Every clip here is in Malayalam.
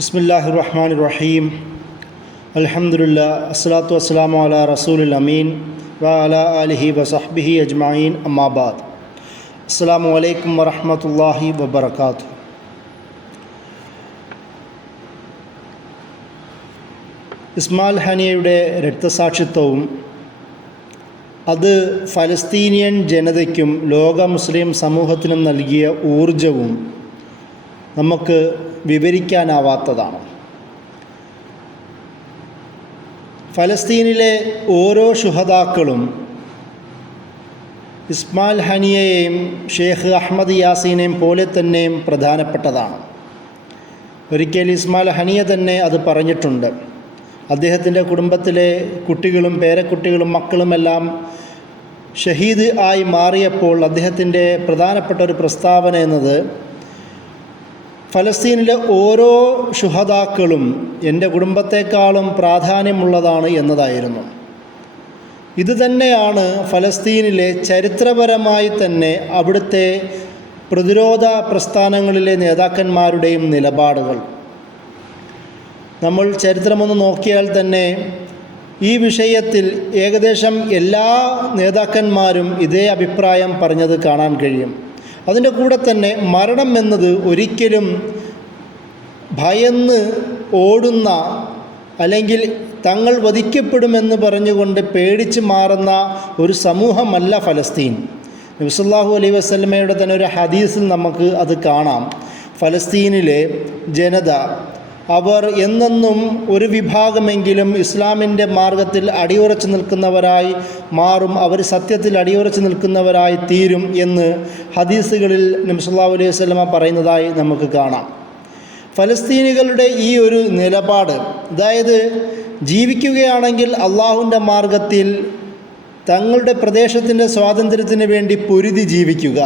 ബിസ്മില്ലാഹിർ റഹ്മാനിർ റഹീം. അൽഹംദുലില്ലാ അസ്സലാത്തു വസ്സലാമു അലാ റസൂലിൽ അമീൻ വ അലാ ആലിഹി വസഹ്ബിഹി അജ്മഈൻ. അമ്മാ ബഅദ്. അസ്സലാമു അലൈക്കും വറഹ്മത്തുള്ളാഹി വബറകാതുഹു. ഇസ്മായിൽ ഹനിയയുടെ രക്തസാക്ഷിത്വവും അത് ഫലസ്തീനിയൻ ജനതയ്ക്കും ലോക മുസ്ലിം സമൂഹത്തിനും നൽകിയ ഊർജവും നമുക്ക് വിവരിക്കാനാവാത്തതാണ്. ഫലസ്തീനിലെ ഓരോ ശുഹദാക്കളും ഇസ്മായിൽ ഹനിയയെയും ഷെയ്ഖ് അഹമ്മദ് യാസീനെയും പോലെ തന്നെയും പ്രധാനപ്പെട്ടതാണ്. ഒരിക്കൽ ഇസ്മായിൽ ഹനിയ തന്നെ അത് പറഞ്ഞിട്ടുണ്ട്. അദ്ദേഹത്തിൻ്റെ കുടുംബത്തിലെ കുട്ടികളും പേരക്കുട്ടികളും മക്കളുമെല്ലാം ഷഹീദ് ആയി മാറിയപ്പോൾ അദ്ദേഹത്തിൻ്റെ പ്രധാനപ്പെട്ട ഒരു പ്രസ്താവന എന്നത് ഫലസ്തീനിലെ ഓരോ ശുഹദാക്കളും എൻ്റെ കുടുംബത്തെക്കാളും പ്രാധാന്യമുള്ളതാണ് എന്നതായിരുന്നു. ഇതുതന്നെയാണ് ഫലസ്തീനിലെ ചരിത്രപരമായി തന്നെ അവിടുത്തെ പ്രതിരോധ പ്രസ്ഥാനങ്ങളിലെ നേതാക്കന്മാരുടെയും നിലപാടുകൾ. നമ്മൾ ചരിത്രമൊന്ന് നോക്കിയാൽ തന്നെ ഈ വിഷയത്തിൽ ഏകദേശം എല്ലാ നേതാക്കന്മാരും ഇതേ അഭിപ്രായം പറഞ്ഞത് കാണാൻ കഴിയും. അതിൻ്റെ കൂടെ തന്നെ മരണം എന്നത് ഒരിക്കലും ഭയന്ന് ഓടുന്ന അല്ലെങ്കിൽ തങ്ങൾ വധിക്കപ്പെടുമെന്ന് പറഞ്ഞുകൊണ്ട് പേടിച്ച് മാറുന്ന ഒരു സമൂഹമല്ല ഫലസ്തീൻ. നബി സല്ലല്ലാഹു അലൈഹി വസല്ലമയുടെ തന്നെ ഒരു ഹദീസിൽ നമുക്ക് അത് കാണാം. ഫലസ്തീനിലെ ജനത അവർ എന്നെന്നും ഒരു വിഭാഗമെങ്കിലും ഇസ്ലാമിൻ്റെ മാർഗത്തിൽ അടിയുറച്ചു നിൽക്കുന്നവരായി മാറും, അവർ സത്യത്തിൽ അടിയുറച്ചു നിൽക്കുന്നവരായി തീരും എന്ന് ഹദീസുകളിൽ നബി സല്ലല്ലാഹു അലൈഹി വസല്ലമ പറയുന്നതായി നമുക്ക് കാണാം. ഫലസ്തീനികളുടെ ഈ ഒരു നിലപാട്, അതായത് ജീവിക്കുകയാണെങ്കിൽ അള്ളാഹുവിൻ്റെ മാർഗത്തിൽ തങ്ങളുടെ പ്രദേശത്തിൻ്റെ സ്വാതന്ത്ര്യത്തിന് വേണ്ടി പൊരുതി ജീവിക്കുക,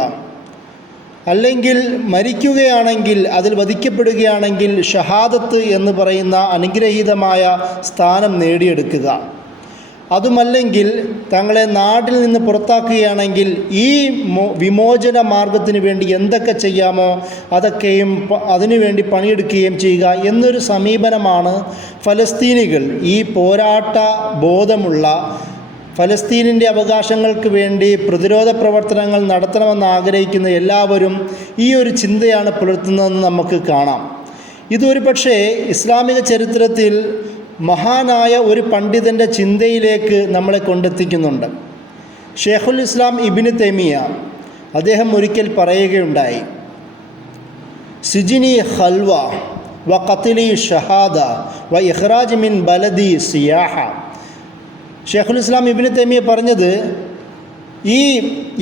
അല്ലെങ്കിൽ മരിക്കുകയാണെങ്കിൽ അതിൽ വധിക്കപ്പെടുകയാണെങ്കിൽ ഷഹാദത്ത് എന്ന് പറയുന്ന അനുഗ്രഹീതമായ സ്ഥാനം നേടിയെടുക്കുക, അതുമല്ലെങ്കിൽ തങ്ങളെ നാട്ടിൽ നിന്ന് പുറത്താക്കുകയാണെങ്കിൽ ഈ വിമോചന മാർഗത്തിന് വേണ്ടി എന്തൊക്കെ ചെയ്യാമോ അതൊക്കെയും അതിനുവേണ്ടി പണിയെടുക്കുകയും ചെയ്യുക എന്നൊരു സമീപനമാണ് ഫലസ്തീനികൾ, ഈ പോരാട്ട ബോധമുള്ള ഫലസ്തീനിൻ്റെ അവകാശങ്ങൾക്ക് വേണ്ടി പ്രതിരോധ പ്രവർത്തനങ്ങൾ നടത്തണമെന്ന് ആഗ്രഹിക്കുന്ന എല്ലാവരും ഈ ഒരു ചിന്തയാണ് പുലർത്തുന്നതെന്ന് നമുക്ക് കാണാം. ഇതൊരു പക്ഷേ ഇസ്ലാമിക ചരിത്രത്തിൽ മഹാനായ ഒരു പണ്ഡിതൻ്റെ ചിന്തയിലേക്ക് നമ്മളെ കൊണ്ടെത്തിക്കുന്നുണ്ട്. ഷെയ്ഖുൽ ഇസ്ലാം ഇബ്നു തൈമിയ അദ്ദേഹം ഒരിക്കൽ പറയുകയുണ്ടായി, സിജിനി ഖൽവ വ ഖത്ലി ഷഹാദ വ ഇഖ്റാജ് മിൻ ബലദി സിയാഹ. ഷെയ്ഖുൽ ഇസ്ലാം ഇബ്നു തൈമിയ പറഞ്ഞത്,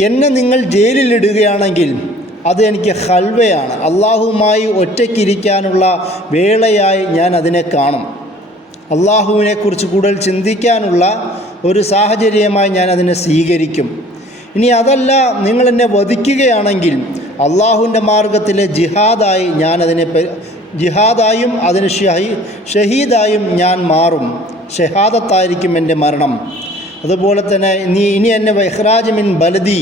എന്നെ നിങ്ങൾ ജയിലിലിടുകയാണെങ്കിൽ അത് എനിക്ക് ഖൽവയാണ്, അള്ളാഹുവുമായി ഒറ്റയ്ക്കിരിക്കാനുള്ള വേളയായി ഞാൻ അതിനെ കാണും, അള്ളാഹുവിനെക്കുറിച്ച് കൂടുതൽ ചിന്തിക്കാനുള്ള ഒരു സാഹചര്യമായി ഞാൻ അതിനെ സ്വീകരിക്കും. ഇനി അതല്ല, നിങ്ങളെന്നെ വധിക്കുകയാണെങ്കിൽ അള്ളാഹുവിൻ്റെ മാർഗത്തിലെ ജിഹാദായും അതിന് ഷഹീദായും ഞാൻ മാറും, ഷഹാദത്തായിരിക്കും എൻ്റെ മരണം. അതുപോലെ തന്നെ ഇനി എന്നെ ഇഖ്റാജ് മിൻ ബലദി,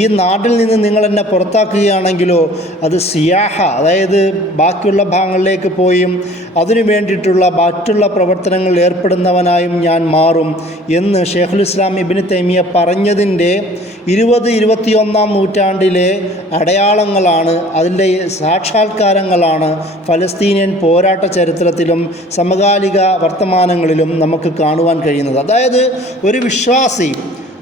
ഈ നാട്ടിൽ നിന്ന് നിങ്ങൾ എന്നെ പുറത്താക്കുകയാണെങ്കിലോ അത് സിയാഹ, അതായത് ബാക്കിയുള്ള ഭാഗങ്ങളിലേക്ക് പോയും അതിനു വേണ്ടിയിട്ടുള്ള മറ്റുള്ള പ്രവർത്തനങ്ങളിൽ ഏർപ്പെടുന്നവനായും ഞാൻ മാറും എന്ന് ഷെയ്ഖുൽ ഇസ്ലാം ഇബ്നു തൈമിയ പറഞ്ഞതിൻ്റെ 20-21 നൂറ്റാണ്ടിലെ അടയാളങ്ങളാണ്, അതിൻ്റെ സാക്ഷാത്കാരങ്ങളാണ് ഫലസ്തീനിയൻ പോരാട്ട ചരിത്രത്തിലും സമകാലിക വർത്തമാനങ്ങളിലും നമുക്ക് കാണുവാൻ കഴിയുന്നത്. അതായത് ഒരു വിശ്വാസി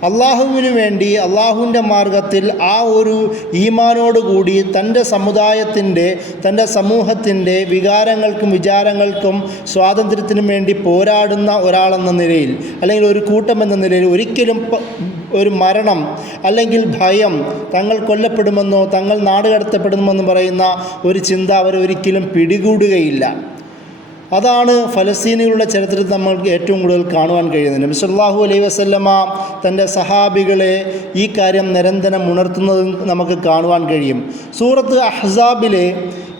അള്ളാഹുവിന് വേണ്ടി അള്ളാഹുവിൻ്റെ മാർഗത്തിൽ ആ ഒരു ഈമാനോടുകൂടി തൻ്റെ സമുദായത്തിൻ്റെ തൻ്റെ സമൂഹത്തിൻ്റെ വികാരങ്ങൾക്കും വിചാരങ്ങൾക്കും സ്വാതന്ത്ര്യത്തിനും വേണ്ടി പോരാടുന്ന ഒരാളെന്ന നിലയിൽ അല്ലെങ്കിൽ ഒരു കൂട്ടമെന്ന നിലയിൽ ഒരിക്കലും ഒരു മരണം അല്ലെങ്കിൽ ഭയം, തങ്ങൾ കൊല്ലപ്പെടുമെന്നോ തങ്ങൾ നാടുകടത്തപ്പെടുമെന്നോ പറയുന്ന ഒരു ചിന്ത അവരൊരിക്കലും പിടികൂടുകയില്ല. അതാണ് ഫലസ്തീനികളുടെ ചരിത്രത്തിൽ നമ്മൾ ഏറ്റവും കൂടുതൽ കാണുവാൻ കഴിയുന്നത്. നബി സല്ലല്ലാഹു അലൈഹി വസല്ലമ തൻ്റെ സഹാബികളെ ഈ കാര്യം നിരന്തരം ഉണർത്തുന്നത് നമുക്ക് കാണുവാൻ കഴിയും. സൂറത്ത് അഹ്സാബിലെ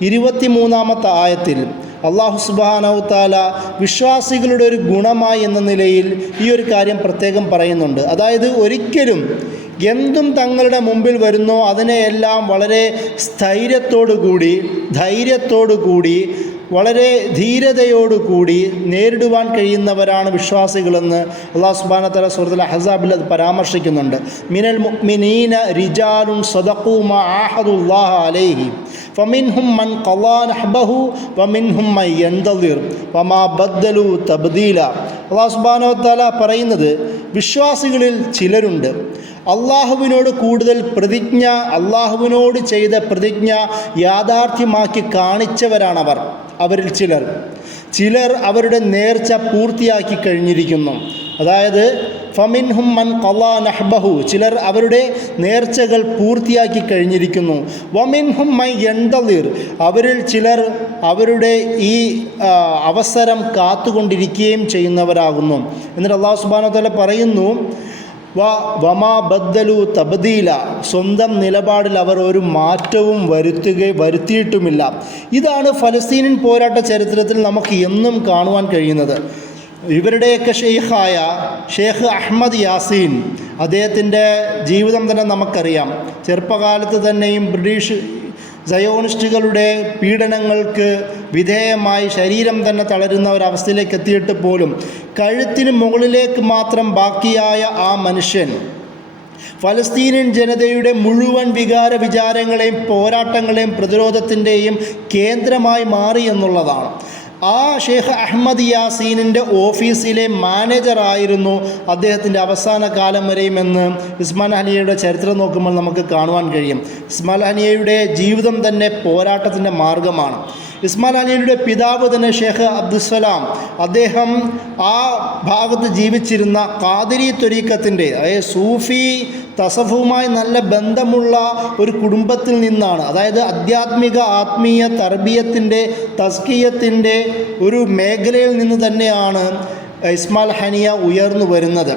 23-ാമത്തെ ആയത്തിൽ അല്ലാഹു സുബ്ഹാനഹു തആല വിശ്വാസികളുടെ ഒരു ഗുണമായി എന്ന നിലയിൽ ഈ ഒരു കാര്യം പ്രത്യേകം പറയുന്നുണ്ട്. അതായത് ഒരിക്കലും എന്തും തങ്ങളുടെ മുമ്പിൽ വരുന്നോ അതിനെയെല്ലാം വളരെ ധൈര്യത്തോടു കൂടി വളരെ ധീരതയോടുകൂടി നേരിടുവാൻ കഴിയുന്നവരാണ് വിശ്വാസികളെന്ന് അല്ലാഹു സുബ്ഹാനഹു വ തആല സൂറത്തുൽ അഹ്സാബിൽ അത് പരാമർശിക്കുന്നുണ്ട്. മിനൽ മുഅ്മിനീന റിജാലുൻ സദഖൂ മാ ആഹദുല്ലാഹ അലൈഹി ഫമിൻഹും മൻ ഖളാ നഹ്ബഹു വമിൻഹും മൻ യന്തദിർ വമാ ബദ്ദലു തബ്ദീല. അല്ലാഹു സുബ്ഹാനഹു വ തആല പറയുന്നത്, വിശ്വാസികളിൽ ചിലരുണ്ട് അള്ളാഹുവിനോട് കൂടുതൽ പ്രതിജ്ഞ, അള്ളാഹുവിനോട് ചെയ്ത പ്രതിജ്ഞ യാഥാർത്ഥ്യമാക്കി കാണിച്ചവരാണവർ. അവരിൽ ചിലർ അവരുടെ നേർച്ച പൂർത്തിയാക്കി കഴിഞ്ഞിരിക്കുന്നു. അതായത് ഫമിൻഹും മൻ ഖളാ നഹ്ബഹു, ചിലർ അവരുടെ നേർച്ചകൾ പൂർത്തിയാക്കി കഴിഞ്ഞിരിക്കുന്നു. വമിൻഹും മൻ യന്തദിർ, അവരിൽ ചിലർ അവരുടെ ഈ അവസരം കാത്തുകൊണ്ടിരിക്കുകയും ചെയ്യുന്നവരാകുന്നു. എന്നിട്ട് അല്ലാഹു സുബ്ഹാനഹു വ തആല പറയുന്നു, വമാ ബദ്ദലു തബ്ദീല, സ്വന്തം നിലപാടിൽ അവർ ഒരു മാറ്റവും വരുത്തിയിട്ടുമില്ല. ഇതാണ് ഫലസ്തീനിയൻ പോരാട്ട ചരിത്രത്തിൽ നമുക്ക് എന്നും കാണുവാൻ കഴിയുന്നത്. ഇവരുടെയൊക്കെ ഷെയ്ഖ് അഹമ്മദ് യാസീൻ, അദ്ദേഹത്തിൻ്റെ ജീവിതം തന്നെ നമുക്കറിയാം. ചെറുപ്പകാലത്ത് തന്നെയും ബ്രിട്ടീഷ് സയോണിസ്റ്റുകളുടെ പീഡനങ്ങൾക്ക് വിധേയമായി ശരീരം തന്നെ തളരുന്ന ഒരവസ്ഥയിലേക്ക് എത്തിയിട്ട് പോലും കഴുത്തിന് മുകളിലേക്ക് മാത്രം ബാക്കിയായ ആ മനുഷ്യൻ ഫലസ്തീനിയൻ ജനതയുടെ മുഴുവൻ വികാര വിചാരങ്ങളെയും പോരാട്ടങ്ങളെയും പ്രതിരോധത്തിൻ്റെയും കേന്ദ്രമായി മാറി എന്നുള്ളതാണ്. ആ ഷെയ്ഖ് അഹമ്മദ് യാസീനിൻ്റെ ഓഫീസിലെ മാനേജറായിരുന്നു അദ്ദേഹത്തിൻ്റെ അവസാന കാലം വരെയുമെന്ന് ഇസ്മായിൽ ഹനിയയുടെ ചരിത്രം നോക്കുമ്പോൾ നമുക്ക് കാണുവാൻ കഴിയും. ഇസ്മായിൽ ഹനിയയുടെ ജീവിതം തന്നെ പോരാട്ടത്തിൻ്റെ മാർഗമാണ്. ഇസ്മായിൽ ഹനിയയുടെ പിതാവ് തന്നെ ഷെയ്ഖ് അബ്ദുസ്സലാം, അദ്ദേഹം ആ ഭാഗത്ത് ജീവിച്ചിരുന്ന ഖാദിരി ത്വരീഖത്തിൻ്റെ, അതായത് സൂഫി തസഫുമായി നല്ല ബന്ധമുള്ള ഒരു കുടുംബത്തിൽ നിന്നാണ്. അതായത് ആത്മീയ തർബിയത്തിൻ്റെ തസ്കിയത്തിൻ്റെ ഒരു മേഖലയിൽ നിന്ന് തന്നെയാണ് ഇസ്മായിൽ ഹനിയ ഉയർന്നു വരുന്നത്.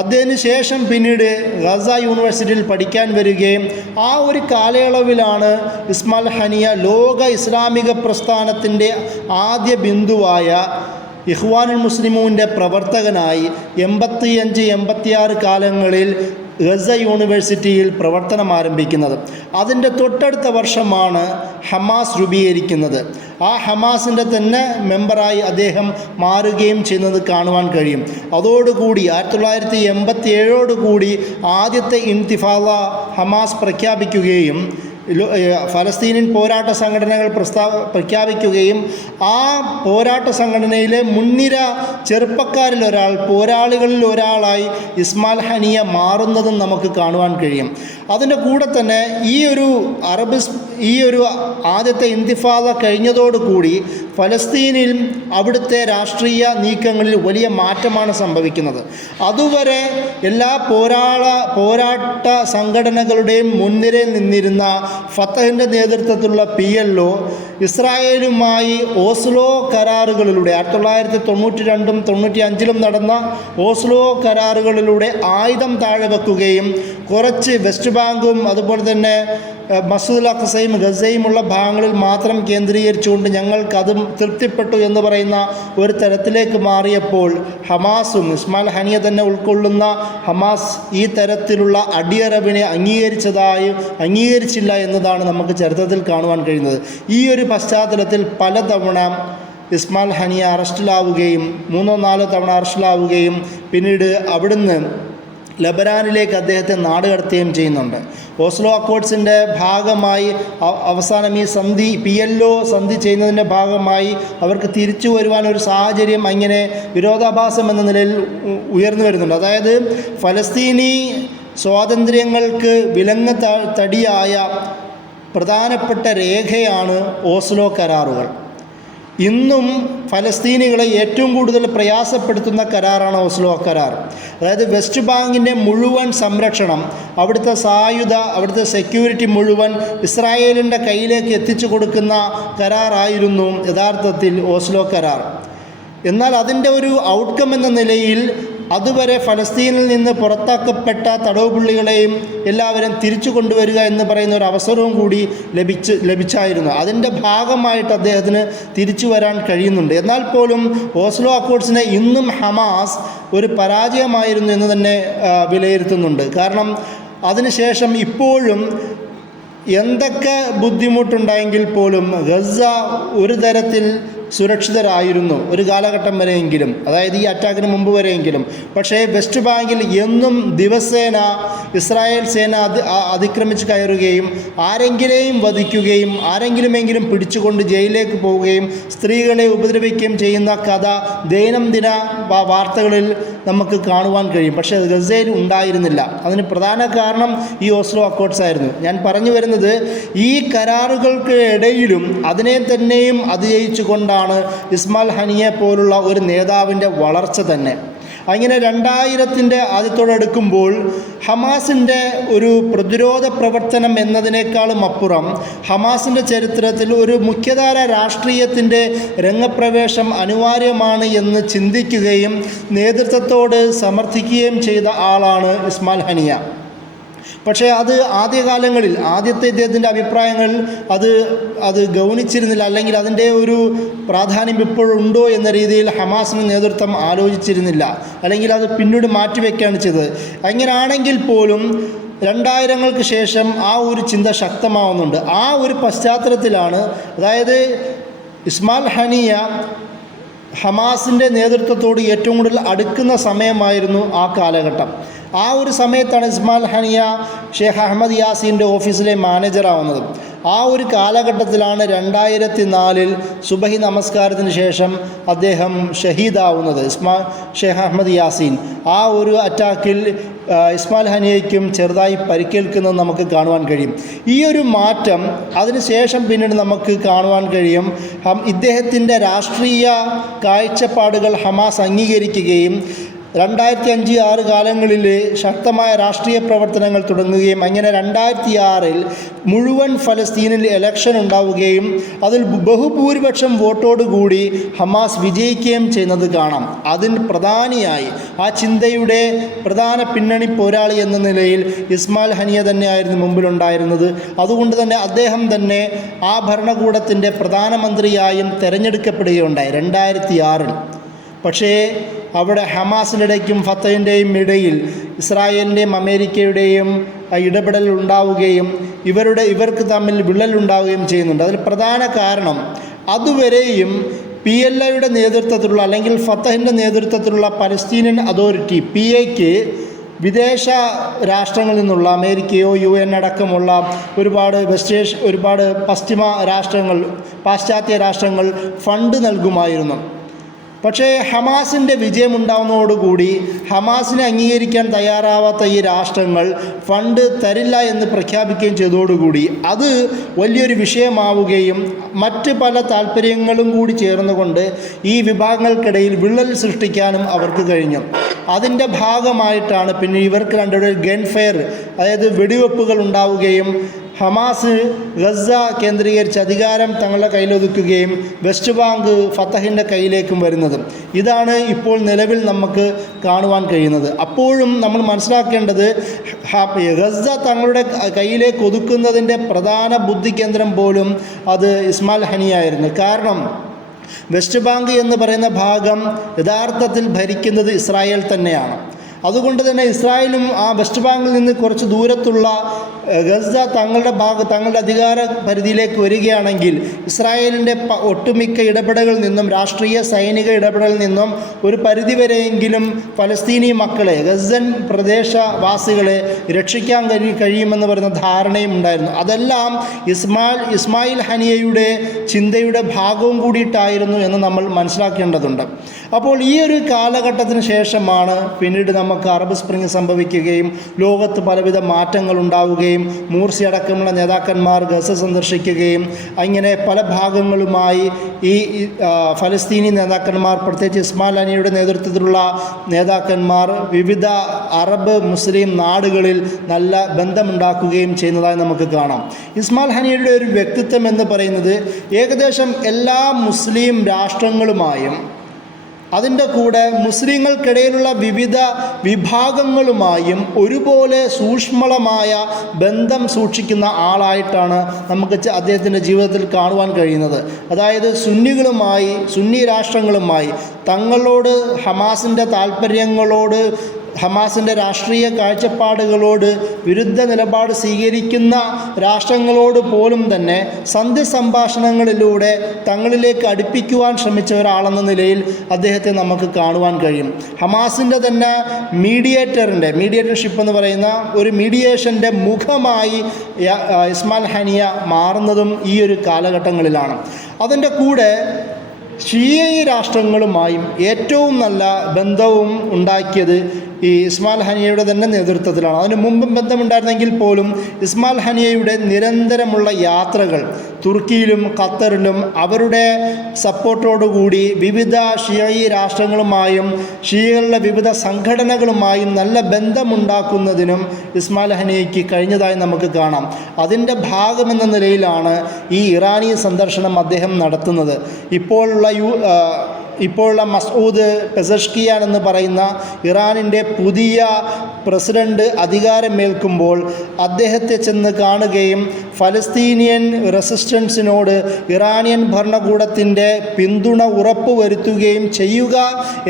അതിന് ശേഷം പിന്നീട് ഗസ യൂണിവേഴ്സിറ്റിയിൽ പഠിക്കാൻ വരികയും ആ ഒരു കാലയളവിലാണ് ഇസ്മായിൽ ഹനിയ ലോക ഇസ്ലാമിക പ്രസ്ഥാനത്തിൻ്റെ ആദ്യ ബിന്ദുവായ ഇഖ്വാനുൽ മുസ്ലിമൂൻ്റെ പ്രവർത്തകനായി 85-86 കാലങ്ങളിൽ ഗസ യൂണിവേഴ്സിറ്റിയിൽ പ്രവർത്തനം ആരംഭിക്കുന്നത്. അതിൻ്റെ തൊട്ടടുത്ത വർഷമാണ് ഹമാസ് രൂപീകരിക്കുന്നത്. ആ ഹമാസിൻ്റെ തന്നെ മെമ്പറായി അദ്ദേഹം മാറുകയും ചെയ്യുന്നത് കാണുവാൻ കഴിയും. അതോടുകൂടി 1987 ആദ്യത്തെ ഇൻതിഫാദ ഹമാസ് പ്രഖ്യാപിക്കുകയും ഫലസ്തീനിയൻ പോരാട്ട സംഘടനകൾ പ്രഖ്യാപിക്കുകയും ആ പോരാട്ട സംഘടനയിലെ മുൻനിര ചെറുപ്പക്കാരിൽ ഒരാൾ, പോരാളികളിൽ ഒരാളായി ഇസ്മായിൽ ഹനിയ മാറുന്നതും നമുക്ക് കാണുവാൻ കഴിയും. അതിൻ്റെ കൂടെ തന്നെ ഈ ഒരു ആദ്യത്തെ ഇൻതിഫാദ കഴിഞ്ഞതോടുകൂടി ഫലസ്തീനിൽ അവിടുത്തെ രാഷ്ട്രീയ നീക്കങ്ങളിൽ വലിയ മാറ്റമാണ് സംഭവിക്കുന്നത്. അതുവരെ എല്ലാ പോരാട്ട സംഘടനകളുടെയും മുൻനിരയിൽ നിന്നിരുന്ന ഫത്തഹിൻ്റെ നേതൃത്വത്തിലുള്ള PLO ഇസ്രായേലുമായി ഓസ്ലോ കരാറുകളിലൂടെ 1992 95 നടന്ന ഓസ്ലോ കരാറുകളിലൂടെ ആയുധം താഴെ വെക്കുകയും കുറച്ച് വെസ്റ്റ് ബാങ്കും അതുപോലെ തന്നെ മസ്ജിദുൽ അഖ്സയും ഗസയുമുള്ള ഭാഗങ്ങളിൽ മാത്രം കേന്ദ്രീകരിച്ചുകൊണ്ട് ഞങ്ങൾക്കതും തൃപ്തിപ്പെട്ടു എന്ന് പറയുന്ന ഒരു തരത്തിലേക്ക് മാറിയപ്പോൾ ഹമാസും ഇസ്മായിൽ ഹനിയ തന്നെ ഉൾക്കൊള്ളുന്ന ഹമാസ് ഈ തരത്തിലുള്ള അടിയറവിനെ അംഗീകരിച്ചില്ല എന്നതാണ് നമുക്ക് ചരിത്രത്തിൽ കാണുവാൻ കഴിയുന്നത്. ഈ ഒരു പശ്ചാത്തലത്തിൽ പലതവണ ഇസ്മായിൽ ഹനിയ അറസ്റ്റിലാവുകയും 3-4 തവണ അറസ്റ്റിലാവുകയും പിന്നീട് അവിടുന്ന് ലബനാനിലേക്ക് അദ്ദേഹത്തെ നാടുകടത്തുകയും ചെയ്യുന്നുണ്ട്. ഓസ്ലോ അക്കോർഡ്സിൻ്റെ ഭാഗമായി അവസാനം ഈ PLO സന്ധി ചെയ്യുന്നതിൻ്റെ ഭാഗമായി അവർക്ക് തിരിച്ചു വരുവാനൊരു സാഹചര്യം അങ്ങനെ വിരോധാഭാസം എന്ന നിലയിൽ ഉയർന്നു വരുന്നുണ്ട്. അതായത് ഫലസ്തീനി സ്വാതന്ത്ര്യങ്ങൾക്ക് വിലങ്ങ് തടിയായ പ്രധാനപ്പെട്ട രേഖയാണ് ഓസ്ലോ കരാറുകൾ. ഇന്നും ഫലസ്തീനികളെ ഏറ്റവും കൂടുതൽ പ്രയാസപ്പെടുത്തുന്ന കരാറാണ് ഓസ്ലോ കരാർ. അതായത് വെസ്റ്റ് ബാങ്കിൻ്റെ മുഴുവൻ സംരക്ഷണം, അവിടുത്തെ സായുധ, അവിടുത്തെ സെക്യൂരിറ്റി മുഴുവൻ ഇസ്രായേലിൻ്റെ കയ്യിലേക്ക് എത്തിച്ചു കൊടുക്കുന്ന കരാറായിരുന്നു യഥാർത്ഥത്തിൽ ഓസ്ലോ കരാർ. എന്നാൽ അതിൻ്റെ ഒരു ഔട്ട്കം എന്ന നിലയിൽ അതുവരെ ഫലസ്തീനിൽ നിന്ന് പുറത്താക്കപ്പെട്ട തടവുപുള്ളികളെയും എല്ലാവരും തിരിച്ചു കൊണ്ടുവരിക എന്ന് പറയുന്ന ഒരു അവസരവും കൂടി ലഭിച്ചായിരുന്നു. അതിൻ്റെ ഭാഗമായിട്ട് അദ്ദേഹത്തിന് തിരിച്ചു വരാൻ കഴിയുന്നുണ്ട്. എന്നാൽ പോലും ഓസ്ലോ അക്കോർഡ്സിനെ ഇന്നും ഹമാസ് ഒരു പരാജയമായിരുന്നു എന്ന് തന്നെ വിലയിരുത്തുന്നുണ്ട്. കാരണം അതിനുശേഷം ഇപ്പോഴും എന്തൊക്കെ ബുദ്ധിമുട്ടുണ്ടായെങ്കിൽ പോലും ഗസ ഒരു തരത്തിൽ സുരക്ഷിതരായിരുന്നു ഒരു കാലഘട്ടം വരെയെങ്കിലും, അതായത് ഈ അറ്റാക്കിന് മുമ്പ് വരെയെങ്കിലും. പക്ഷേ വെസ്റ്റ് ബാങ്കിൽ എന്നും ദിവസേന ഇസ്രായേൽ സേന അതിക്രമിച്ച് കയറുകയും ആരെങ്കിലെയും വധിക്കുകയും ആരെങ്കിലുമെങ്കിലും പിടിച്ചുകൊണ്ട് ജയിലിലേക്ക് പോവുകയും സ്ത്രീകളെ ഉപദ്രവിക്കുകയും ചെയ്യുന്ന കഥ ദൈനംദിന വാർത്തകളിൽ നമുക്ക് കാണുവാൻ കഴിയും. പക്ഷേ ഗസയിൽ ഉണ്ടായിരുന്നില്ല. അതിന് പ്രധാന കാരണം ഈ ഓസ്ലോ അക്കോർഡ്സ് ആയിരുന്നു. ഞാൻ പറഞ്ഞു വരുന്നത്, ഈ കരാറുകൾക്ക് ഇടയിലും അതിനെ തന്നെയും അതിജയിച്ചുകൊണ്ടാണ് ഇസ്മായിൽ ഹനിയെ പോലുള്ള ഒരു നേതാവിൻ്റെ വളർച്ച തന്നെ. അങ്ങനെ 2000-ൻ്റെ ആദ്യത്തോടടുക്കുമ്പോൾ ഹമാസിൻ്റെ ഒരു പ്രതിരോധ പ്രവർത്തനം എന്നതിനേക്കാളും അപ്പുറം ഹമാസിൻ്റെ ചരിത്രത്തിൽ ഒരു മുഖ്യധാര രാഷ്ട്രീയത്തിൻ്റെ രംഗപ്രവേശം അനിവാര്യമാണ് എന്ന് ചിന്തിക്കുകയും നേതൃത്വത്തോട് സമർത്ഥിക്കുകയും ചെയ്ത ആളാണ് ഇസ്മായിൽ ഹനിയ. പക്ഷേ അത് ആദ്യകാലങ്ങളിൽ ആദ്യത്തെ ഇദ്ദേഹത്തിൻ്റെ അഭിപ്രായങ്ങൾ അത് ഗൗനിച്ചിരുന്നില്ല, അല്ലെങ്കിൽ അതിൻ്റെ ഒരു പ്രാധാന്യം ഇപ്പോഴുണ്ടോ എന്ന രീതിയിൽ ഹമാസിന് നേതൃത്വം ആലോചിച്ചിരുന്നില്ല, അല്ലെങ്കിൽ അത് പിന്നീട് മാറ്റിവെക്കുകയാണ് ചെയ്തത്. അങ്ങനെയാണെങ്കിൽ പോലും 2000-ങ്ങൾക്ക് ശേഷം ആ ഒരു ചിന്ത ശക്തമാവുന്നുണ്ട്. ആ ഒരു പശ്ചാത്തലത്തിലാണ്, അതായത് ഇസ്മായിൽ ഹനിയ ഹമാസിൻ്റെ നേതൃത്വത്തോട് ഏറ്റവും കൂടുതൽ അടുക്കുന്ന സമയമായിരുന്നു ആ കാലഘട്ടം. ആ ഒരു സമയത്താണ് ഇസ്മായിൽ ഹനിയ ഷെയ്ഖ് അഹമ്മദ് യാസീൻ്റെ ഓഫീസിലെ മാനേജറാവുന്നത്. ആ ഒരു കാലഘട്ടത്തിലാണ് 2004-ൽ സുബഹി നമസ്കാരത്തിന് ശേഷം അദ്ദേഹം ഷഹീദാവുന്നത്, ഷെയ്ഖ് അഹമ്മദ് യാസീൻ. ആ ഒരു അറ്റാക്കിൽ ഇസ്മായിൽ ഹനിയയ്ക്കും ചെറുതായി പരിക്കേൽക്കുന്നത് നമുക്ക് കാണുവാൻ കഴിയും. ഈ ഒരു മാറ്റം അതിനുശേഷം പിന്നീട് നമുക്ക് കാണുവാൻ കഴിയും. ഇദ്ദേഹത്തിൻ്റെ രാഷ്ട്രീയ കാഴ്ചപ്പാടുകൾ ഹമാസ് അംഗീകരിക്കുകയും 2005-2006 കാലങ്ങളിൽ ശക്തമായ രാഷ്ട്രീയ പ്രവർത്തനങ്ങൾ തുടങ്ങുകയും അങ്ങനെ 2006-ൽ മുഴുവൻ ഫലസ്തീനിൽ ഇലക്ഷൻ ഉണ്ടാവുകയും അതിൽ ബഹുഭൂരിപക്ഷം വോട്ടോടുകൂടി ഹമാസ് വിജയിക്കുകയും ചെയ്യുന്നത് കാണാം. അതിന് പ്രധാനിയായി ആ ചിന്തയുടെ പ്രധാന പിന്നണി പോരാളി എന്ന നിലയിൽ ഇസ്മായിൽ ഹനിയ തന്നെയായിരുന്നു മുമ്പിലുണ്ടായിരുന്നത്. അതുകൊണ്ട് തന്നെ അദ്ദേഹം തന്നെ ആ ഭരണകൂടത്തിൻ്റെ പ്രധാനമന്ത്രിയായും തിരഞ്ഞെടുക്കപ്പെടുകയുണ്ടായി 2006-ൽ. പക്ഷേ അവിടെ ഹമാസിനിടയ്ക്കും ഫത്തഹിൻ്റെയും ഇടയിൽ ഇസ്രായേലിൻ്റെയും അമേരിക്കയുടെയും ഇടപെടൽ ഉണ്ടാവുകയും ഇവർക്ക് തമ്മിൽ വിള്ളലുണ്ടാവുകയും ചെയ്യുന്നുണ്ട്. അതിൽ പ്രധാന കാരണം അതുവരെയും PLOയുടെ നേതൃത്വത്തിലുള്ള അല്ലെങ്കിൽ ഫത്തഹിൻ്റെ നേതൃത്വത്തിലുള്ള പലസ്തീനിയൻ അതോറിറ്റി PAക്ക് വിദേശ രാഷ്ട്രങ്ങളിൽ നിന്നുള്ള അമേരിക്കയോ UN അടക്കമുള്ള ഒരുപാട് പാശ്ചാത്യ രാഷ്ട്രങ്ങൾ ഫണ്ട് നൽകുമായിരുന്നു. പക്ഷേ ഹമാസിൻ്റെ വിജയമുണ്ടാവുന്നതോടുകൂടി ഹമാസിനെ അംഗീകരിക്കാൻ തയ്യാറാവാത്ത ഈ രാഷ്ട്രങ്ങൾ ഫണ്ട് തരില്ല എന്ന് പ്രഖ്യാപിക്കുകയും ചെയ്തതോടുകൂടി അത് വലിയൊരു വിഷയമാവുകയും മറ്റ് പല താല്പര്യങ്ങളും കൂടി ചേർന്നുകൊണ്ട് ഈ വിഭാഗങ്ങൾക്കിടയിൽ വിള്ളൽ സൃഷ്ടിക്കാനും അവർക്ക് കഴിഞ്ഞു. അതിൻ്റെ ഭാഗമായിട്ടാണ് പിന്നെ ഇവർക്ക് രണ്ടുപേരും ഗൺ ഫയർ, അതായത് വെടിവെപ്പുകൾ ഉണ്ടാവുകയും ഹമാസ് ഗസ കേന്ദ്രീകരിച്ച് അധികാരം തങ്ങളുടെ കയ്യിലൊതുക്കുകയും വെസ്റ്റ് ബാങ്ക് ഫത്തഹിൻ്റെ കയ്യിലേക്കും വരുന്നത്. ഇതാണ് ഇപ്പോൾ നിലവിൽ നമുക്ക് കാണുവാൻ കഴിയുന്നത്. അപ്പോഴും നമ്മൾ മനസ്സിലാക്കേണ്ടത് ഗസ തങ്ങളുടെ കയ്യിലേക്ക് ഒതുക്കുന്നതിൻ്റെ പ്രധാന ബുദ്ധികേന്ദ്രം പോലും അത് ഇസ്മായിൽ ഹനിയായിരുന്നു. കാരണം വെസ്റ്റ് ബാങ്ക് എന്ന് പറയുന്ന ഭാഗം യഥാർത്ഥത്തിൽ ഭരിക്കുന്നത് ഇസ്രായേൽ തന്നെയാണ്. അതുകൊണ്ട് തന്നെ ഇസ്രായേലും ആ വെസ്റ്റ് ബാങ്കിൽ നിന്ന് കുറച്ച് ദൂരത്തുള്ള ഗസ തങ്ങളുടെ അധികാര പരിധിയിലേക്ക് വരികയാണെങ്കിൽ ഇസ്രായേലിൻ്റെ ഒട്ടുമിക്ക ഇടപെടലിൽ നിന്നും രാഷ്ട്രീയ സൈനിക ഇടപെടലിൽ നിന്നും ഒരു പരിധിവരെയെങ്കിലും ഫലസ്തീനി മക്കളെ ഗസൻ പ്രദേശവാസികളെ രക്ഷിക്കാൻ കഴിയുമെന്ന് പറയുന്ന ധാരണയും ഉണ്ടായിരുന്നു. അതെല്ലാം ഇസ്മായിൽ ഹനിയയുടെ ചിന്തയുടെ ഭാഗവും കൂടിയിട്ടായിരുന്നു എന്ന് നമ്മൾ മനസ്സിലാക്കേണ്ടതുണ്ട്. അപ്പോൾ ഈ ഒരു കാലഘട്ടത്തിന് ശേഷമാണ് പിന്നീട് നമുക്ക് അറബ് സ്പ്രിംഗ് സംഭവിക്കുകയും ലോകത്ത് പലവിധ മാറ്റങ്ങൾ ഉണ്ടാവുകയും മൂർസി അടക്കമുള്ള നേതാക്കന്മാർ ഗസ സന്ദർശിക്കുകയും അങ്ങനെ പല ഭാഗങ്ങളുമായി ഈ ഫലസ്തീനി നേതാക്കന്മാർ, പ്രത്യേകിച്ച് ഇസ്മായിൽ ഹനിയുടെ നേതൃത്വത്തിലുള്ള നേതാക്കന്മാർ വിവിധ അറബ് മുസ്ലിം നാടുകളിൽ നല്ല ബന്ധമുണ്ടാക്കുകയും ചെയ്യുന്നതായി നമുക്ക് കാണാം. ഇസ്മായിൽ ഹനിയുടെ ഒരു വ്യക്തിത്വം എന്ന് പറയുന്നത് ഏകദേശം എല്ലാ മുസ്ലിം രാഷ്ട്രങ്ങളുമായും അതിൻ്റെ കൂടെ മുസ്ലിങ്ങൾക്കിടയിലുള്ള വിവിധ വിഭാഗങ്ങളുമായും ഒരുപോലെ സൂക്ഷ്മമായ ബന്ധം സൂക്ഷിക്കുന്ന ആളായിട്ടാണ് നമുക്ക് അദ്ദേഹത്തിൻ്റെ ജീവിതത്തിൽ കാണുവാൻ കഴിയുന്നത്. അതായത് സുന്നി രാഷ്ട്രങ്ങളുമായി തങ്ങളോട് ഹമാസിൻ്റെ താല്പര്യങ്ങളോട് ഹമാസിൻ്റെ രാഷ്ട്രീയ കാഴ്ചപ്പാടുകളോട് വിരുദ്ധ നിലപാട് സ്വീകരിക്കുന്ന രാഷ്ട്രങ്ങളോട് പോലും തന്നെ സന്ധി സംഭാഷണങ്ങളിലൂടെ തങ്ങളിലേക്ക് അടുപ്പിക്കുവാൻ ശ്രമിച്ച ഒരാളെന്ന നിലയിൽ അദ്ദേഹത്തെ നമുക്ക് കാണുവാൻ കഴിയും. ഹമാസിൻ്റെ തന്നെ മീഡിയേറ്റർഷിപ്പ് എന്ന് പറയുന്ന ഒരു മീഡിയേഷൻ്റെ മുഖമായി ഇസ്മായിൽ ഹനിയ മാറുന്നതും ഈ ഒരു കാലഘട്ടങ്ങളിലാണ്. അതിൻ്റെ കൂടെ ഷിയഈ രാഷ്ട്രങ്ങളുമായും ഏറ്റവും നല്ല ബന്ധവും ഉണ്ടാക്കിയത് ഈ ഇസ്മായിൽ ഹനിയയുടെ തന്നെ നേതൃത്വത്തിലാണ്. അതിന് മുമ്പും ബന്ധമുണ്ടായിരുന്നെങ്കിൽ പോലും ഇസ്മായിൽ ഹനിയയുടെ നിരന്തരമുള്ള യാത്രകൾ തുർക്കിയിലും ഖത്തറിലും അവരുടെ സപ്പോർട്ടോടുകൂടി വിവിധ ഷിയഈ രാഷ്ട്രങ്ങളുമായും ഷിയകളുടെ വിവിധ സംഘടനകളുമായും നല്ല ബന്ധമുണ്ടാക്കുന്നതിനും ഇസ്മായിൽ ഹനിയയ്ക്ക് കഴിഞ്ഞതായി നമുക്ക് കാണാം. അതിൻ്റെ ഭാഗമെന്ന നിലയിലാണ് ഈ ഇറാനി സന്ദർശനം അദ്ദേഹം നടത്തുന്നത്. ഇപ്പോഴുള്ള മസൂദ് പെസഷ്കിയാൻ എന്ന് പറയുന്ന ഇറാനിൻ്റെ പുതിയ പ്രസിഡന്റ് അധികാരമേൽക്കുമ്പോൾ അദ്ദേഹത്തെ ചെന്ന് കാണുകയും ഫലസ്തീനിയൻ റെസിസ്റ്റൻസിനോട് ഇറാനിയൻ ഭരണകൂടത്തിൻ്റെ പിന്തുണ ഉറപ്പുവരുത്തുകയും ചെയ്യുക